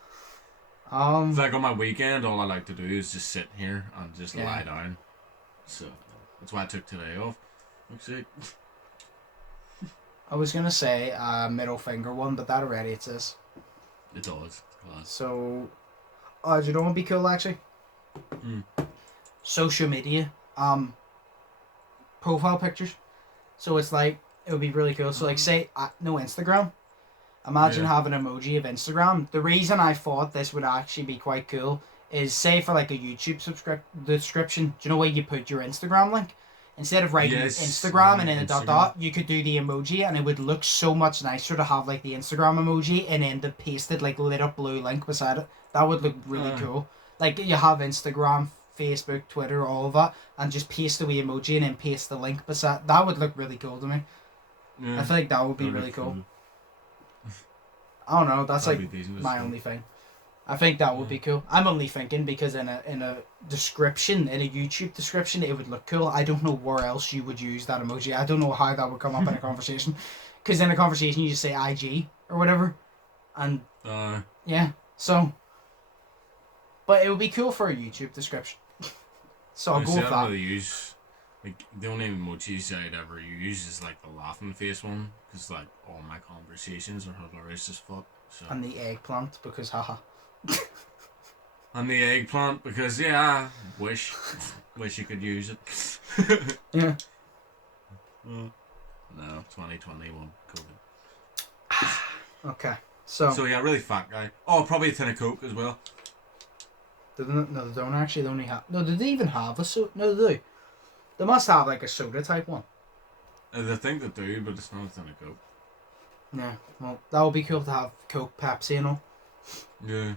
It's like on my weekend, all I like to do is just sit here and just lie down. So, that's why I took today off. Looks sick. I was going to say middle finger one, but that already exists. It does. Class. So, do you know what would be cool actually? Social media, profile pictures. So it's like, it would be really cool. So like, say, no Instagram. Imagine having an emoji of Instagram. The reason I thought this would actually be quite cool is, say for like a YouTube description, do you know where you put your Instagram link? Instead of writing Instagram and then a dot, you could do the emoji, and it would look so much nicer to have like the Instagram emoji and then the pasted like lit up blue link beside it. That would look really cool. Like you have Instagram, Facebook, Twitter, all of that, and just paste the wee emoji and then paste the link beside. That would look really cool to me. Yeah, I feel like that would be really cool. I don't know. That's like my only thing. I think that would be cool. I'm only thinking because in a description, in a YouTube description, it would look cool. I don't know where else you would use that emoji. I don't know how that would come up in a conversation. Because in a conversation, you just say IG or whatever. And, yeah. So, but it would be cool for a YouTube description. So I'll go with that. I don't really use, like, the only emojis I'd ever use is, like, the laughing face one. Because, like, all my conversations are hilarious as fuck. So. And the eggplant, because haha. And the eggplant, because wish you could use it. Yeah. No, 2021 COVID. Okay, so yeah, really fat guy. Oh, probably a tin of Coke as well. No, they don't actually. They only have. No, did they even have a soda? No, they do. They must have like a soda type one. They think they do, but it's not a tin of Coke. Yeah, well, that would be cool to have Coke, Pepsi, and all. Yeah.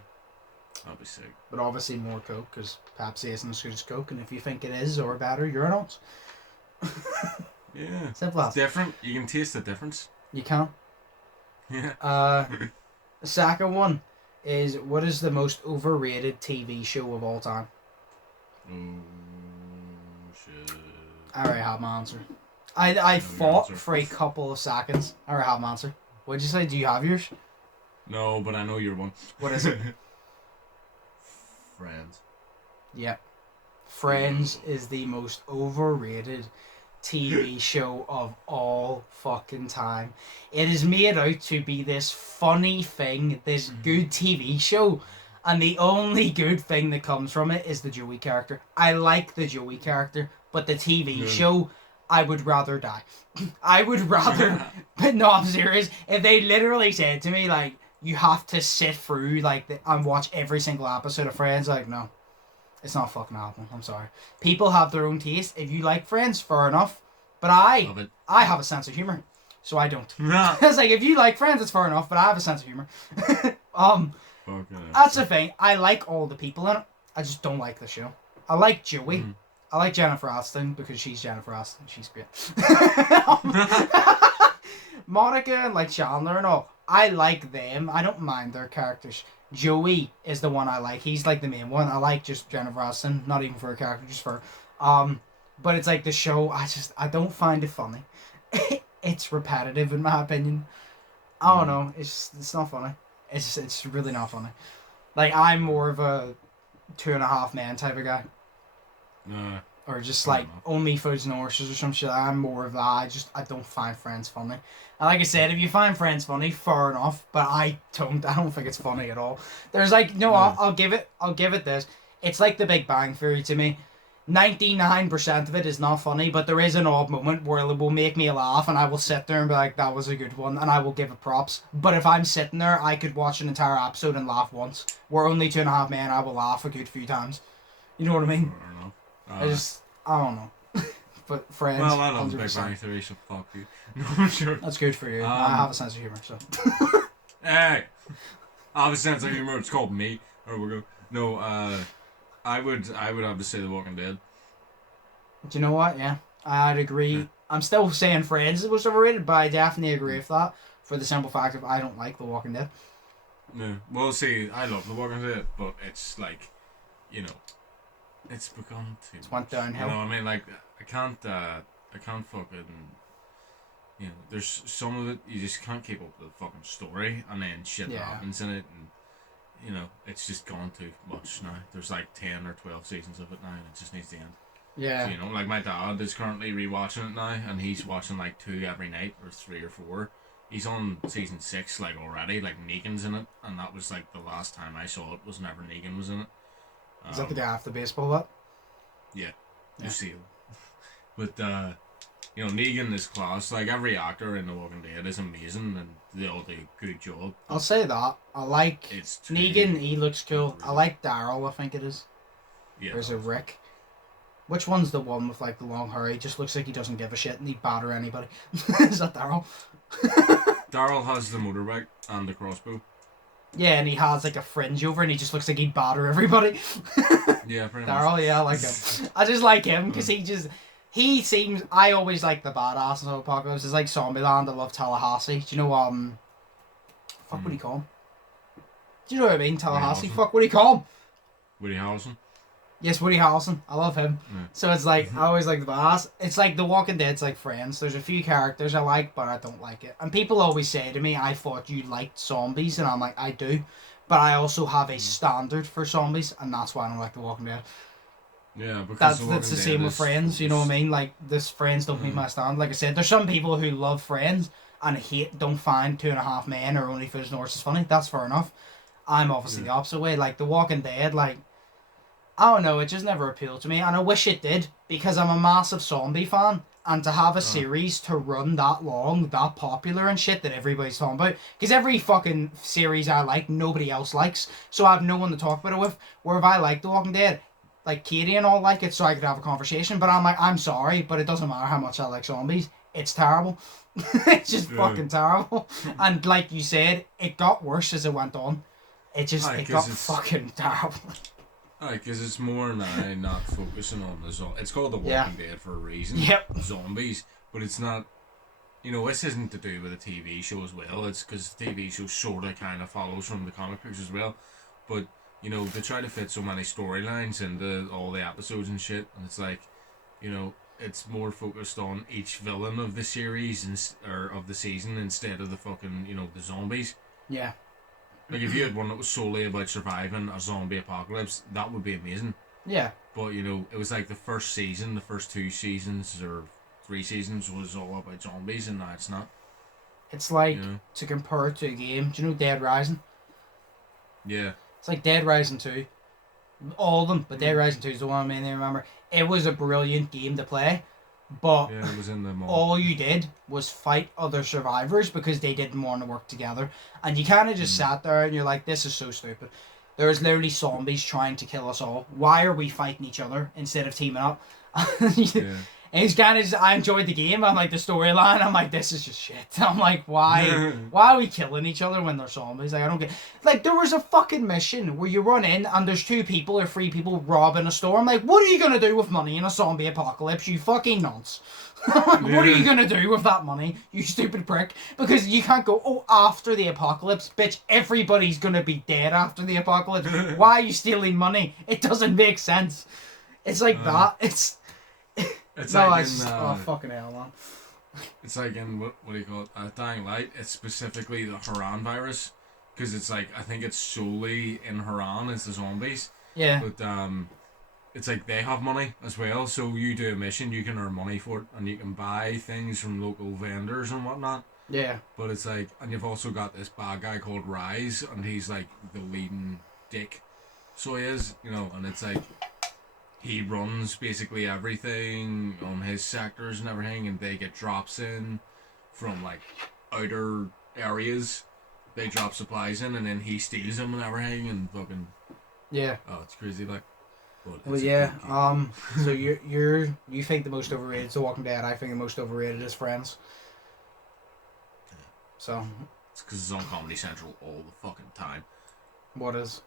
That'd be sick. But obviously more Coke, because Pepsi isn't as good as Coke, and if you think it is or better, you're not. Yeah. Simple as. It's different. You can taste the difference. You can. Yeah. The second one is, what is the most overrated TV show of all time? Oh, shit. I already have my answer. I thought for a couple of seconds. I already have my answer. What'd you say? Do you have yours? No, but I know your one. What is it? Friends. Yeah. Friends is the most overrated TV show of all fucking time. It is made out to be this funny thing, this good TV show, and the only good thing that comes from it is the Joey character. I like the Joey character, but the TV show, I would rather die. I would rather, but no, I'm serious. If they literally said to me, like, you have to sit through, like, and watch every single episode of Friends, like, no. It's not fucking happening. I'm sorry. People have their own taste. If you like Friends, fair enough. But I have a sense of humor, so I don't. It's like, if you like Friends, it's fair enough. But I have a sense of humor. That's the thing. I like all the people in it. I just don't like the show. I like Joey. I like Jennifer Aniston because she's Jennifer Aniston. She's great. Monica and like Chandler and all. I like them. I don't mind their characters. Joey is the one I like. He's like the main one. I like just Jennifer Aniston, not even for a character, just for but it's like the show, I don't find it funny. It's repetitive in my opinion. I don't know. It's not funny. It's really not funny. Like, I'm more of a 2.5 Men type of guy. Or just like Only Foods and Horses or some shit. I'm more of that. I don't find Friends funny. And like I said, if you find Friends funny, fair enough. But I don't think it's funny at all. There's like, no, I'll give it this. It's like The Big Bang Theory to me. 99% of it is not funny, but there is an odd moment where it will make me laugh, and I will sit there and be like, that was a good one, and I will give it props. But if I'm sitting there, I could watch an entire episode and laugh once. Where Only 2.5 Men, I will laugh a good few times. You know what I mean? I don't know. But Friends. Well, I love The Big Bang Theory, so fuck you. No, I'm sure. That's good for you. I have a sense of humor, so. Hey! I have a sense of humor, it's called me. Or we go. No, I would have to say The Walking Dead. Do you know what? Yeah, I'd agree. Yeah. I'm still saying Friends was overrated, but I definitely agree with that. For the simple fact of I don't like The Walking Dead. No, well, see, I love The Walking Dead, but it's like, it's become too. It's went downhill. I mean, like, I can't fucking. There's some of it you just can't keep up with the fucking story, and then shit happens in it, and. It's just gone too much now. There's like 10 or 12 seasons of it now, and it just needs to end. Yeah. So, like my dad is currently rewatching it now, and he's watching like 2 every night, or 3 or 4. He's on season 6 like already, like Negan's in it, and that was like the last time I saw it was whenever Negan was in it. Is that the guy after baseball? That? Yeah. Lucille. But Negan is class. Like, every actor in The Walking Dead is amazing, and they all do a good job. I'll say that. I like Negan, he looks cool. I like Daryl, I think it is. Yeah. Or is it Rick? Which one's the one with, like, the long hair? He just looks like he doesn't give a shit and he'd batter anybody. Is that Daryl? Daryl has the motorbike and the crossbow. Yeah, and he has, like, a fringe over and he just looks like he'd batter everybody. Yeah, pretty much. Daryl, yeah, I like him. I just like him because he seems. I always like the badass in Apocalypse. It's like Zombieland. I love Tallahassee. Do you know fuck, what do you call him? Do you know what I mean? Tallahassee. Fuck, what do you call him? Woody Harrelson. Yes, Woody Harrelson. I love him. Yeah. So it's like I always like the badass. It's like The Walking Dead's like Friends. There's a few characters I like, but I don't like it. And people always say to me, "I thought you liked zombies," and I'm like, I do, but I also have a standard for zombies, and that's why I don't like The Walking Dead. Yeah, because that's the same with Friends, you know what I mean? Like, this Friends don't meet my stand. Like I said, there's some people who love Friends and don't find 2.5 Men or Only Foods and Horses funny. That's fair enough. I'm obviously the opposite way. Like, The Walking Dead, like, I don't know, it just never appealed to me, and I wish it did, because I'm a massive zombie fan, and to have a series to run that long, that popular and shit that everybody's talking about, because every fucking series I like, nobody else likes, so I have no one to talk about it with, where if I like The Walking Dead, like, Katie and all like it, so I could have a conversation, but I'm like, I'm sorry, but it doesn't matter how much I like zombies, it's terrible. It's just fucking terrible. And like you said, it got worse as it went on. It got fucking terrible. Because it's more now not focusing on the zombies. It's called The Walking Dead for a reason. Yep. Zombies, but it's not. This isn't to do with a TV show as well. It's because the TV show sort of kind of follows from the comic books as well, but. They try to fit so many storylines into all the episodes and shit, and it's like, it's more focused on each villain of the series or of the season instead of the fucking, the zombies. Yeah. Like, if you had one that was solely about surviving a zombie apocalypse, that would be amazing. Yeah. But, it was like the first season, the first 2 seasons, or 3 seasons was all about zombies, and now it's not. It's like, to compare it to a game, do you know Dead Rising? Yeah. It's like Dead Rising 2. All of them, but Dead Rising 2 is the one I mainly remember. It was a brilliant game to play, but yeah, it was in the all you did was fight other survivors because they didn't want to work together. And you kind of just sat there and you're like, this is so stupid. There's literally zombies trying to kill us all. Why are we fighting each other instead of teaming up? Yeah. And it's kind of I enjoyed the game. I'm like, the storyline, I'm like, this is just shit. I'm like, why are we killing each other when they're zombies? Like, I don't get... Like, there was a fucking mission where you run in and there's 2 people or 3 people robbing a store. I'm like, what are you going to do with money in a zombie apocalypse, you fucking nonce? What are you going to do with that money, you stupid prick? Because you can't go, oh, after the apocalypse. Bitch, everybody's going to be dead after the apocalypse. Why are you stealing money? It doesn't make sense. It's like that. It's no, like oh, fucking hell, man. It's like in, what do you call it? Dying Light. It's specifically the Haran virus. Because it's like, I think it's solely in Haran, it's the zombies. Yeah. But, it's like they have money as well. So you do a mission, you can earn money for it. And you can buy things from local vendors and whatnot. Yeah. But it's like, and you've also got this bad guy called Rise. And he's like the leading dick. So he is, and it's like... He runs basically everything on his sectors and everything, and they get drops in from like outer areas. They drop supplies in, and then he steals them and everything, and fucking oh, it's crazy, like. Well, yeah. So you think the most overrated is The Walking Dead. I think the most overrated is Friends. So. It's because it's on Comedy Central all the fucking time. What is?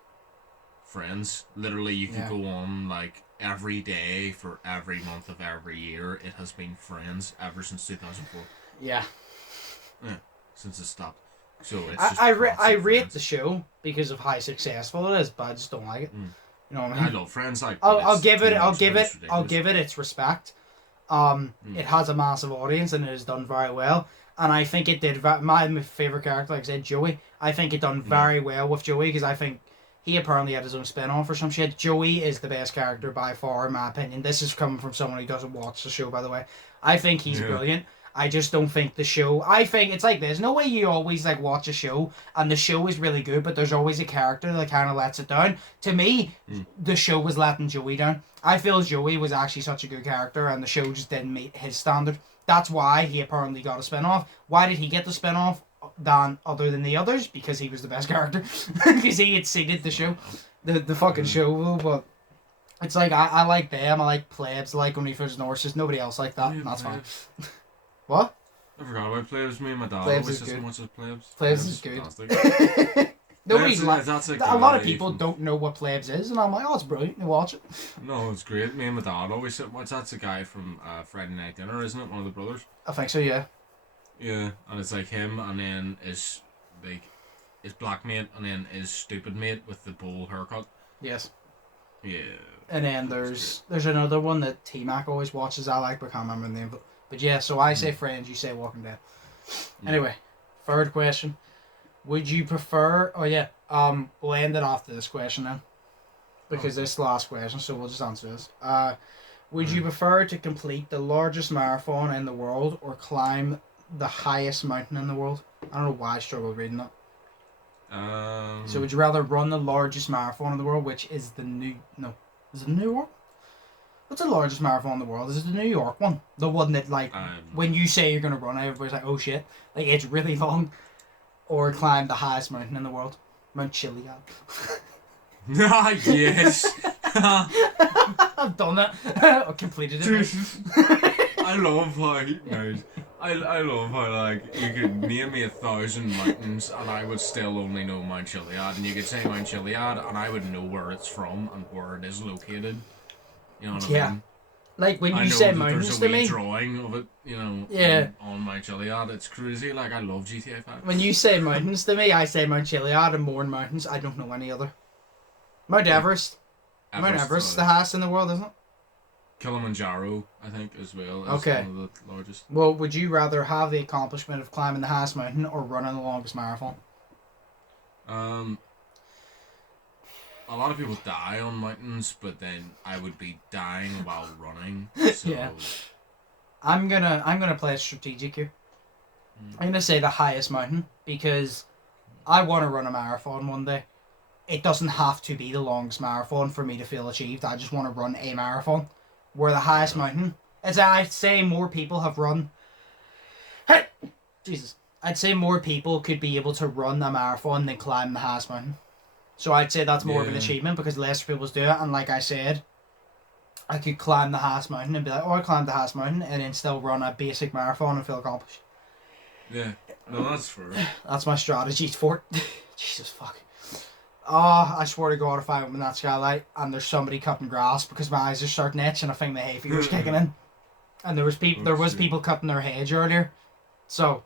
Friends. Literally, you can go on like every day for every month of every year. It has been Friends ever since 2004. Yeah. Yeah, since it stopped. So it's I rate the show because of how successful it is, but I just don't like it. You know what I mean? I love Friends. Like I'll give it its respect. It has a massive audience and it has done very well. And I think it did. My favorite character, like I said, Joey. I think it done very well with Joey because I think. He apparently had his own spin-off or some shit. Joey is the best character by far, in my opinion. This is coming from someone who doesn't watch the show, by the way. I think he's brilliant. I just don't think the show... I think it's like this. No way you always like watch a show and the show is really good, but there's always a character that kind of lets it down. To me, the show was letting Joey down. I feel Joey was actually such a good character and the show just didn't meet his standard. That's why he apparently got a spin-off. Why did he get the spin-off? Other than the others, because he was the best character, because he had seeded the show, the fucking show. But it's like I like them. I like plebs. I like Only Fools and Horses. Nobody else like that, and that's fine. What? I forgot about Plebs. Me and my dad Plebs always is good. watches Plebs. Plebs is good. Nobody's like a lot of people don't know what Plebs is, and I'm like, oh, it's brilliant. You watch it. No, it's great. Me and my dad always sit. That's the guy from Friday Night Dinner, isn't it? One of the brothers. I think so. Yeah. Yeah, and it's like him, and then his black mate, and then his stupid mate with the bowl haircut. Yes. Yeah. And then there's another one that T-Mac always watches. I like, but I can't remember the name. But yeah, so I say Friends, you say Walking Dead. Anyway, third question: would you prefer? Oh yeah, we'll end it after this question then, because this is the last question, so we'll just answer this. Would you prefer to complete the largest marathon in the world or climb the highest mountain in the world? I don't know why I struggled reading that. So would you rather run the largest marathon in the world, which is is it New York? What's the largest marathon in the world? Is it the New York one? The one that like when you say you're gonna run it, everybody's like, oh shit, like it's really long. Or climb the highest mountain in the world, Mount Chiliad. Ah yes. I've done it. I completed it. I love how I love how like you could name me 1,000 mountains and I would still only know Mount Chiliad, and you could say Mount Chiliad and I would know where it's from and where it is located. You know what I mean? Like when you say mountains to me. There's a wee drawing of it, on Mount Chiliad. It's crazy. Like I love GTA 5. When you say mountains to me, I say Mount Chiliad and more mountains. I don't know any other. Mount Everest. Mount Everest is the highest in the world, isn't it? Kilimanjaro, I think, as well. Is one of the largest. Well, would you rather have the accomplishment of climbing the highest mountain or running the longest marathon? A lot of people die on mountains, but then I would be dying while running. So, I'm gonna play it strategic here. I'm gonna say the highest mountain because I want to run a marathon one day. It doesn't have to be the longest marathon for me to feel achieved. I just want to run a marathon. Where the highest mountain, as I'd say, more people have run. Hey, Jesus! I'd say more people could be able to run a marathon than climb the highest mountain. So I'd say that's more of an achievement because less people do it. And like I said, I could climb the highest mountain and be like, oh, I climbed the highest mountain, and then still run a basic marathon and feel accomplished. Yeah, no, that's fair. That's my strategy for it. Jesus fuck. Oh, I swear to God, if I open that skylight and there's somebody cutting grass because my eyes are starting to itch and I think my hay fever's kicking in. And there was people cutting their hedge earlier. So.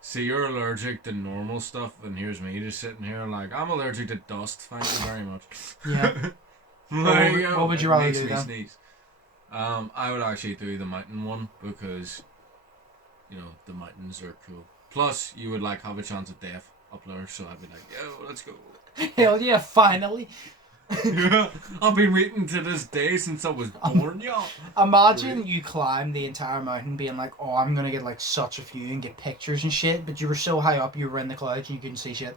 See, you're allergic to normal stuff, and here's me just sitting here like, I'm allergic to dust, thank you very much. Yeah. What would you rather do then? Sneeze. I would actually do the mountain one because, you know, the mountains are cool. Plus, you would like have a chance of death up there, so I'd be like, yo, let's go. Hell yeah, finally. I've been waiting to this day since I was born, y'all. Imagine you climb the entire mountain being like, oh, I'm gonna get like such a view and get pictures and shit, but you were so high up you were in the clouds and you couldn't see shit.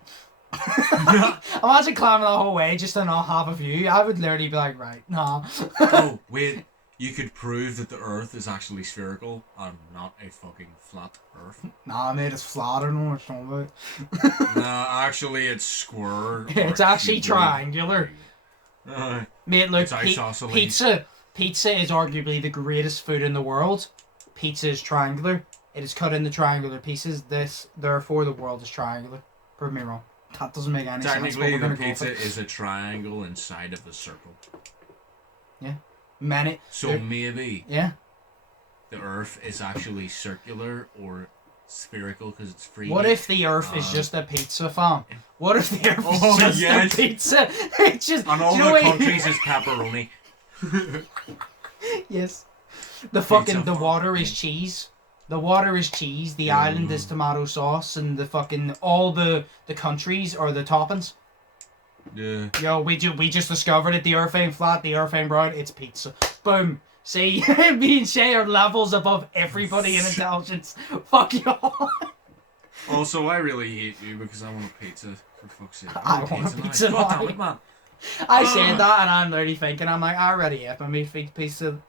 Imagine climbing the whole way just to not have a view. I would literally be like, right, nah. Oh, wait. You could prove that the Earth is actually spherical and not a fucking flat Earth. Nah, mate, it's flat. I don't know what it's talking about. Nah, actually, it's square. It's actually triangular. Mate, look, pizza is arguably the greatest food in the world. Pizza is triangular. It is cut into triangular pieces. Therefore, the world is triangular. Prove me wrong. That doesn't make any sense. Technically, the pizza is a triangle inside of a circle. Yeah. Maybe. Yeah. The Earth is actually circular or spherical because it's free. What if the Earth is just a pizza farm? What if the Earth is just a pizza? It's just. And all the countries is pepperoni. Yes. The water is cheese. The water is cheese. The island is tomato sauce, and all the countries are the toppings. Yeah. Yo, we just discovered it. The Earth ain't flat. The Earth ain't brown. It's pizza. Boom. See, me and Shay are levels above everybody in intelligence. Fuck y'all. Also, I really hate you because I want a pizza. For fuck's sake. I want a pizza. God damn it, man. I said that, and I'm literally thinking, I'm like, I already ate my meat pizza.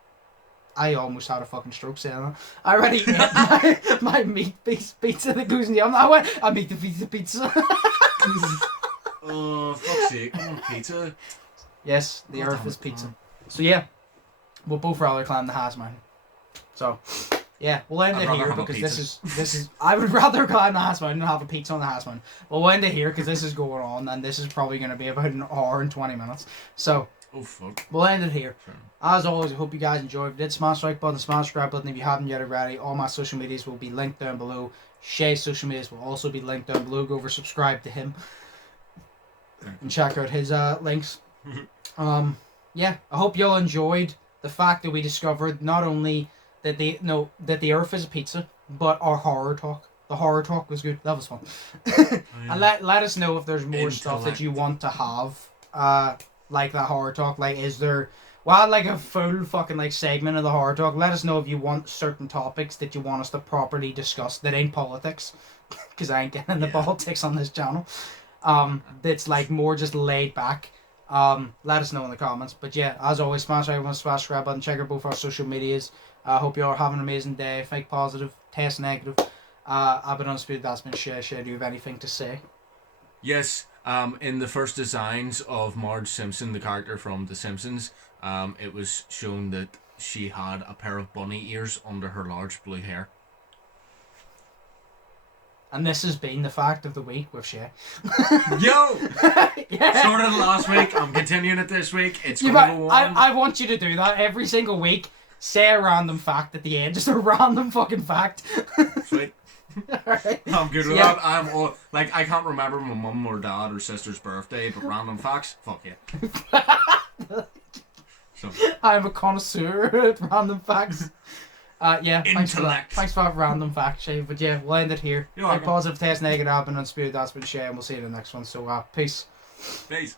I almost had a fucking stroke saying that. I already ate my meat pizza that goes in the oven. I made the pizza. Oh, fuck's sake. I want pizza. Yes, the Earth is pizza. So yeah, we'll both rather climb the highest mountain. So, yeah, we'll end it here because this is. I would rather climb the highest mountain than have a pizza on the highest mountain. We'll end it here because this is going on, and this is probably going to be about an hour and 20 minutes. So, oh fuck. We'll end it here. Sure. As always, I hope you guys enjoyed. If you did, smash the like button, smash the subscribe button if you haven't yet already. All my social medias will be linked down below. Shay's social medias will also be linked down below. Go over, subscribe to him, and check out his links. Yeah, I hope y'all enjoyed the fact that we discovered not only that the Earth is a pizza, but our horror talk. The horror talk was good. That was fun. And let us know if there's more stuff that you want to have. Like that horror talk. Like, is there like a full fucking like segment of the horror talk? Let us know if you want certain topics that you want us to properly discuss that ain't politics, because I ain't getting into politics on this channel. That's like more just laid back. Let us know in the comments. But yeah, as always, smash like button, smash subscribe button, check out both our social medias. I hope you all are having an amazing day. Fake positive, test negative. I've been Undisputed. That's been Shay. Shay, do you have anything to say? Yes. In the first designs of Marge Simpson, the character from The Simpsons, it was shown that she had a pair of bunny ears under her large blue hair. And this has been the fact of the week with Shay. Yo! Yeah. Started last week. I'm continuing it this week. It's going to go on. I want you to do that every single week. Say a random fact at the end. Just a random fucking fact. Sweet. Right. I'm good with that. I'm all like, I can't remember my mum or dad or sister's birthday, but random facts, fuck yeah. So. I'm a connoisseur at random facts. Yeah, thanks for that. Thanks for that random fact, Shay. But yeah, we'll end it here. Positive, test negative, and Undisputed. That's been Shay, and we'll see you in the next one. So peace. Peace.